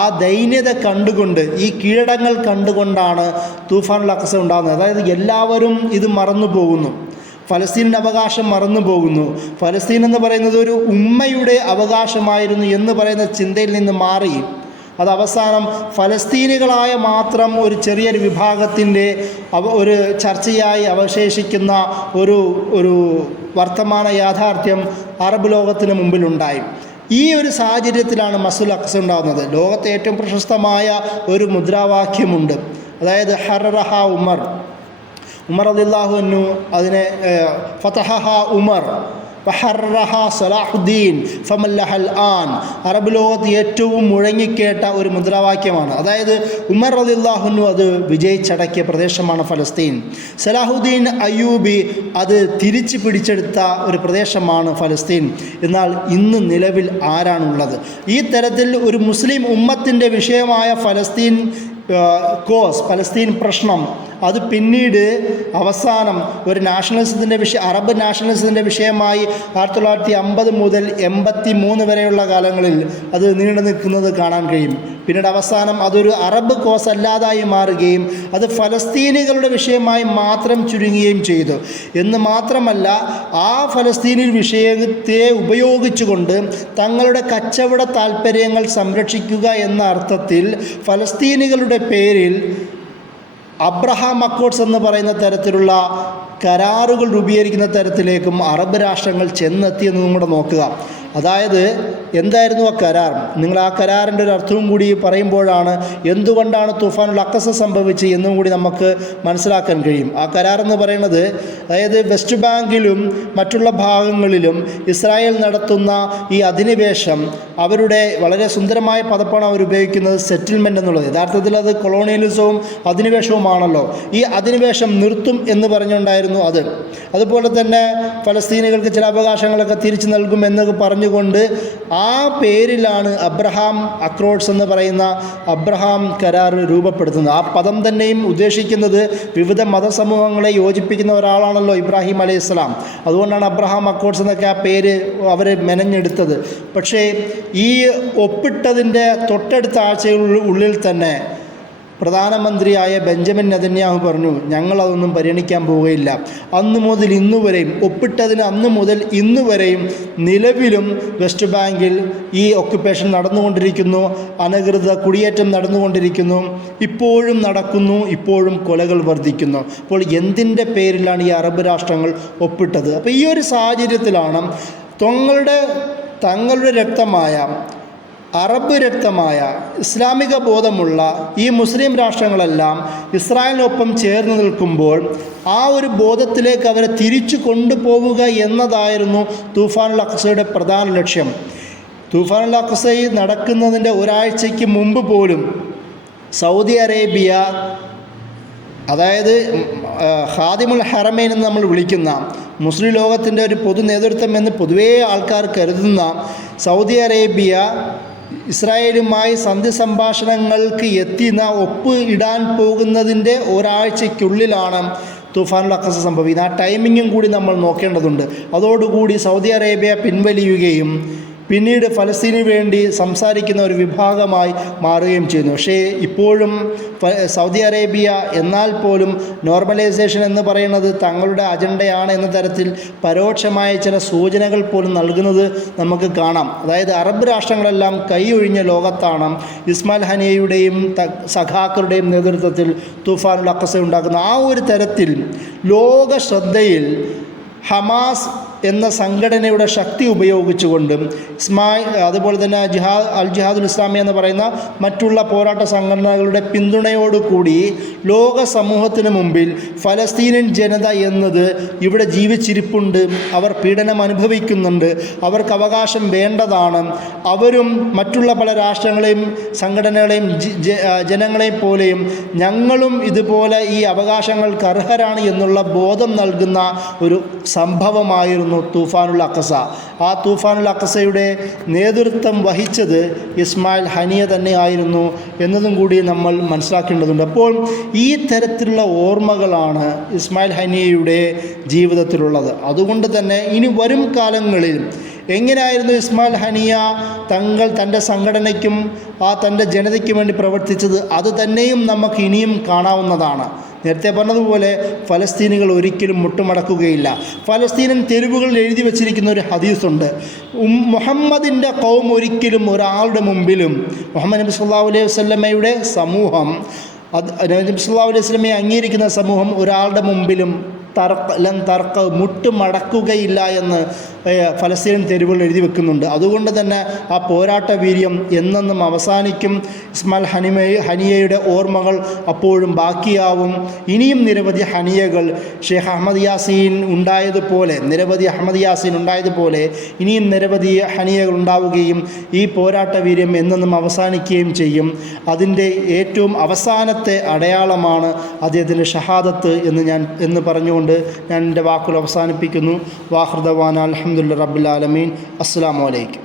ആ ദൈന്യത കണ്ടുകൊണ്ട്, ഈ കീഴടങ്ങൾ കണ്ടുകൊണ്ടാണ് തൂഫാനുൽ അഖ്സ ഉണ്ടാകുന്നത്. അതായത് എല്ലാവരും ഇത് മറന്നു പോകുന്നു. ഫലസ്തീനിൻ്റെ അവകാശം മറന്നു പോകുന്നു. ഫലസ്തീൻ എന്ന് പറയുന്നത് ഒരു ഉമ്മയുടെ അവകാശമായിരുന്നു എന്ന് പറയുന്ന ചിന്തയിൽ നിന്ന് മാറി അത് അവസാനം ഫലസ്തീനികളായ മാത്രം ഒരു ചെറിയൊരു വിഭാഗത്തിൻ്റെ ഒരു ചർച്ചയായി അവശേഷിക്കുന്ന ഒരു വർത്തമാന യാഥാർത്ഥ്യം അറബ് ലോകത്തിന് മുമ്പിലുണ്ടായി. ഈ ഒരു സാഹചര്യത്തിലാണ് മസ്ജിദുൽ അഖ്സ ഉണ്ടാകുന്നത്. ലോകത്തെ ഏറ്റവും പ്രശസ്തമായ ഒരു മുദ്രാവാക്യമുണ്ട്. അതായത് ഹററഹ ഉമർ റളിയല്ലാഹു അൻഹു അതിനെ ഫതഹഹ ഉമർ വഹററഹ സലാഹുദ്ദീൻ ഫമല്ലഹൽ ആൻ. അറബ് ലോകത്ത് ഏറ്റവും മുഴങ്ങിക്കേട്ട ഒരു മുദ്രാവാക്യമാണ്. അതായത് ഉമർ റളിയല്ലാഹു അൻഹു അത് വിജയിച്ചടക്കിയ പ്രദേശമാണ് ഫലസ്തീൻ. സലാഹുദ്ദീൻ അയ്യൂബി അത് തിരിച്ചു പിടിച്ചെടുത്ത ഒരു പ്രദേശമാണ് ഫലസ്തീൻ. എന്നാൽ ഇന്ന് നിലവിൽ ആരാണുള്ളത്? ഈ തരത്തിൽ ഒരു മുസ്ലിം ഉമ്മത്തിൻ്റെ വിഷയമായ ഫലസ്തീൻ പ്രശ്നം അത് പിന്നീട് അവസാനം ഒരു നാഷണലിസത്തിൻ്റെ അറബ് നാഷണലിസത്തിൻ്റെ വിഷയമായി 1950 മുതൽ 83 വരെയുള്ള കാലങ്ങളിൽ അത് നീണ്ടു നിൽക്കുന്നത് കാണാൻ കഴിയും. പിന്നീട് അവസാനം അതൊരു അറബ് കോസ് അല്ലാതായി മാറുകയും അത് ഫലസ്തീനികളുടെ വിഷയമായി മാത്രം ചുരുങ്ങുകയും ചെയ്തു. എന്ന് മാത്രമല്ല, ആ ഫലസ്തീനി വിഷയത്തെ ഉപയോഗിച്ചുകൊണ്ട് തങ്ങളുടെ കച്ചവട താൽപ്പര്യങ്ങൾ സംരക്ഷിക്കുക എന്ന അർത്ഥത്തിൽ ഫലസ്തീനികളുടെ പേരിൽ അബ്രഹാം അക്കോർഡ്സ് എന്ന് പറയുന്ന തരത്തിലുള്ള കരാറുകൾ രൂപീകരിക്കുന്ന തരത്തിലേക്കും അറബ് രാഷ്ട്രങ്ങൾ ചെന്നെത്തിയെന്നും കൂടെ നോക്കുക. അതായത് എന്തായിരുന്നു ആ കരാർ? നിങ്ങൾ ആ കരാറിൻ്റെ ഒരു അർത്ഥവും കൂടി പറയുമ്പോഴാണ് എന്തുകൊണ്ടാണ് തൂഫാനുൽ അഖ്സ സംഭവിച്ചത് എന്നും കൂടി നമുക്ക് മനസ്സിലാക്കാൻ കഴിയും. ആ കരാർ എന്ന് പറയുന്നത്, അതായത് വെസ്റ്റ് ബാങ്കിലും മറ്റുള്ള ഭാഗങ്ങളിലും ഇസ്രായേൽ നടത്തുന്ന ഈ അധിനിവേശം, അവരുടെ വളരെ സുന്ദരമായ പദപ്പാണ് അവർ ഉപയോഗിക്കുന്നത്, സെറ്റിൽമെൻ്റ് എന്നുള്ളത്. യഥാർത്ഥത്തിൽ അത് കൊളോണിയലിസവും അധിനിവേശവുമാണല്ലോ. ഈ അധിനിവേശം നിർത്തും എന്ന് പറഞ്ഞുകൊണ്ടായിരുന്നു അത്. അതുപോലെ തന്നെ ഫലസ്തീനികൾക്ക് ചില അവകാശങ്ങളൊക്കെ തിരിച്ചു നൽകും എന്നൊക്കെ പറഞ്ഞുകൊണ്ട് ആ പേരിലാണ് അബ്രഹാം അക്രോഡ്സ് എന്ന് പറയുന്ന അബ്രഹാം കരാർ രൂപപ്പെടുത്തുന്നത്. ആ പദം തന്നെയും ഉദ്ദേശിക്കുന്നത് വിവിധ മതസമൂഹങ്ങളെ യോജിപ്പിക്കുന്ന ഒരാളാണല്ലോ ഇബ്രാഹിം അലൈഹിസ്സലാം. അതുകൊണ്ടാണ് അബ്രഹാം അക്കോർഡ്സ് എന്നൊക്കെ ആ പേര് അവർ മെനഞ്ഞെടുത്തത്. പക്ഷേ ഈ ഒപ്പിട്ടതിൻ്റെ തൊട്ടടുത്ത ആഴ്ചയുള്ളിൽ തന്നെ പ്രധാനമന്ത്രിയായ ബെഞ്ചമിൻ നെതന്യാഹു പറഞ്ഞു, ഞങ്ങളതൊന്നും പരിഗണിക്കാൻ പോവുകയില്ല. അന്നു മുതൽ ഇന്നുവരെയും, ഒപ്പിട്ടതിന് അന്നു മുതൽ ഇന്നുവരെയും നിലവിലും വെസ്റ്റ് ബാങ്കിൽ ഈ ഒക്യുപ്പേഷൻ നടന്നുകൊണ്ടിരിക്കുന്നു, അനധികൃത കുടിയേറ്റം നടന്നുകൊണ്ടിരിക്കുന്നു, ഇപ്പോഴും നടക്കുന്നു, ഇപ്പോഴും കൊലകൾ വർദ്ധിക്കുന്നു. അപ്പോൾ എന്തിൻ്റെ പേരിലാണ് ഈ അറബ് രാഷ്ട്രങ്ങൾ ഒപ്പിട്ടത്? അപ്പോൾ ഈ ഒരു സാഹചര്യത്തിലാണ് തങ്ങളുടെ രക്തമായ അറബ് രക്തമായ ഇസ്ലാമിക ബോധമുള്ള ഈ മുസ്ലിം രാഷ്ട്രങ്ങളെല്ലാം ഇസ്രായേലിനൊപ്പം ചേർന്ന് നിൽക്കുമ്പോൾ ആ ഒരു ബോധത്തിലേക്ക് അവരെ തിരിച്ചു കൊണ്ടുപോവുക എന്നതായിരുന്നു തൂഫാനുൽ അഖ്സയുടെ പ്രധാന ലക്ഷ്യം. തൂഫാനുൽ അഖ്സ നടക്കുന്നതിൻ്റെ ഒരാഴ്ചയ്ക്ക് മുമ്പ് പോലും സൗദി അറേബ്യ, അതായത് ഖാദിമുൽ ഹറമൈൻ എന്ന് നമ്മൾ വിളിക്കുന്ന മുസ്ലിം ലോകത്തിൻ്റെ ഒരു പൊതു നേതൃത്വം എന്ന് പൊതുവേ ആൾക്കാർ കരുതുന്ന സൗദി അറേബ്യ ഇസ്രായേലുമായി സന്ധി സംഭാഷണങ്ങൾക്ക് ഒപ്പ് ഇടാൻ പോകുന്നതിൻ്റെ ഒരാഴ്ചയ്ക്കുള്ളിലാണ് തൂഫാനുൽ അഖ്സ സംഭവിക്കുന്നത്. ആ ടൈമിങ്ങും കൂടി നമ്മൾ നോക്കേണ്ടതുണ്ട്. അതോടുകൂടി സൗദി അറേബ്യ പിൻവലിയുകയും പിന്നീട് ഫലസ്തീനു വേണ്ടി സംസാരിക്കുന്ന ഒരു വിഭാഗമായി മാറുകയും ചെയ്യുന്നു. പക്ഷേ ഇപ്പോഴും സൗദി അറേബ്യ എന്നാൽ പോലും നോർമലൈസേഷൻ എന്ന് പറയുന്നത് തങ്ങളുടെ അജണ്ടയാണ് എന്ന തരത്തിൽ പരോക്ഷമായ ചില സൂചനകൾ പോലും നൽകുന്നത് നമുക്ക് കാണാം. അതായത് അറബ് രാഷ്ട്രങ്ങളെല്ലാം കൈയൊഴിഞ്ഞ ലോകത്താണ് ഇസ്മായിൽ ഹനിയയുടെയും സഖാക്കളുടെയും നേതൃത്വത്തിൽ തൂഫാനുൽ അഖ്സ ഉണ്ടാക്കുന്ന ആ ഒരു തരത്തിൽ ലോക ശ്രദ്ധയിൽ ഹമാസ് എന്ന സംഘടനയുടെ ശക്തി ഉപയോഗിച്ചുകൊണ്ടും അതുപോലെ തന്നെ അൽ ജിഹാദുൽ ഇസ്ലാമി എന്ന് പറയുന്ന മറ്റുള്ള പോരാട്ട സംഘടനകളുടെ പിന്തുണയോടുകൂടി ലോക സമൂഹത്തിന് മുമ്പിൽ ഫലസ്തീനിയൻ ജനത എന്നത് ഇവിടെ ജീവിച്ചിരിപ്പുണ്ട്, അവർ പീഡനം അനുഭവിക്കുന്നുണ്ട്, അവർക്ക് അവകാശം വേണ്ടതാണ്, അവരും മറ്റുള്ള പല രാഷ്ട്രങ്ങളെയും സംഘടനകളെയും ജനങ്ങളെയും പോലെയും ഞങ്ങളും ഇതുപോലെ ഈ അവകാശങ്ങൾക്ക് അർഹരാണ് എന്നുള്ള ബോധം നൽകുന്ന ഒരു സംഭവമായിരുന്നു തൂഫാനുൽ അഖസ. ആ തൂഫാനുൽ അഖസയുടെ നേതൃത്വം വഹിച്ചത് ഇസ്മായിൽ ഹനിയ തന്നെയായിരുന്നു എന്നതും കൂടി നമ്മൾ മനസ്സിലാക്കേണ്ടതുണ്ട്. അപ്പോൾ ഈ തരത്തിലുള്ള ഓർമ്മകളാണ് ഇസ്മായിൽ ഹനിയയുടെ ജീവിതത്തിലുള്ളത്. അതുകൊണ്ട് തന്നെ ഇനി വരും കാലങ്ങളിൽ എങ്ങനെയായിരുന്നു ഇസ്മായിൽ ഹനിയ തൻ്റെ സംഘടനയ്ക്കും തൻ്റെ ജനതയ്ക്കും വേണ്ടി പ്രവർത്തിച്ചത്, അത് തന്നെയും നമുക്ക് ഇനിയും കാണാവുന്നതാണ്. നേരത്തെ പറഞ്ഞതുപോലെ ഫലസ്തീനികൾ ഒരിക്കലും മുട്ടുമടക്കുകയില്ല. ഫലസ്തീനൻ തെരുവുകളിൽ എഴുതി വച്ചിരിക്കുന്ന ഒരു ഹദീസുണ്ട്, മുഹമ്മദിൻ്റെ ഖൗം ഒരിക്കലും ഒരാളുടെ മുമ്പിലും, മുഹമ്മദ് നബി സല്ലല്ലാഹു അലൈഹി വസല്ലമയുടെ സമൂഹം, നബി സല്ലല്ലാഹു അലൈഹി വസല്ലമയെ അംഗീകരിക്കുന്ന സമൂഹം ഒരാളുടെ മുമ്പിലും മുട്ടുമടക്കുകയില്ല എന്ന് ഫലസ്തീൻ തെരുവുകൾ എഴുതി വെക്കുന്നുണ്ട്. അതുകൊണ്ട് തന്നെ ആ പോരാട്ട വീര്യം എന്നെന്നും അവസാനിക്കും. ഇസ്മായിൽ ഹനിയയുടെ ഓർമ്മകൾ അപ്പോഴും ബാക്കിയാവും. ഇനിയും നിരവധി ഹനിയകൾ ഷെയ്ഖ് അഹമ്മദ് യാസീൻ ഉണ്ടായതുപോലെ, നിരവധി അഹമ്മദ് യാസീൻ ഉണ്ടായതുപോലെ ഇനിയും നിരവധി ഹനിയകൾ ഉണ്ടാവുകയും ഈ പോരാട്ട വീര്യം എന്നെന്നും അവസാനിക്കുകയും ചെയ്യും. അതിൻ്റെ ഏറ്റവും അവസാനത്തെ അടയാളമാണ് അദ്ദേഹത്തിൻ്റെ ഷഹാദത്ത് എന്ന് പറഞ്ഞുകൊണ്ട് ഞാൻ എൻ്റെ വാക്കുകൾ അവസാനിപ്പിക്കുന്നു. വാഹൃദവാന അൽഹംദുലില്ലാഹി റബ്ബിൽ ആലമീൻ. അസ്സലാമു അലൈക്കും.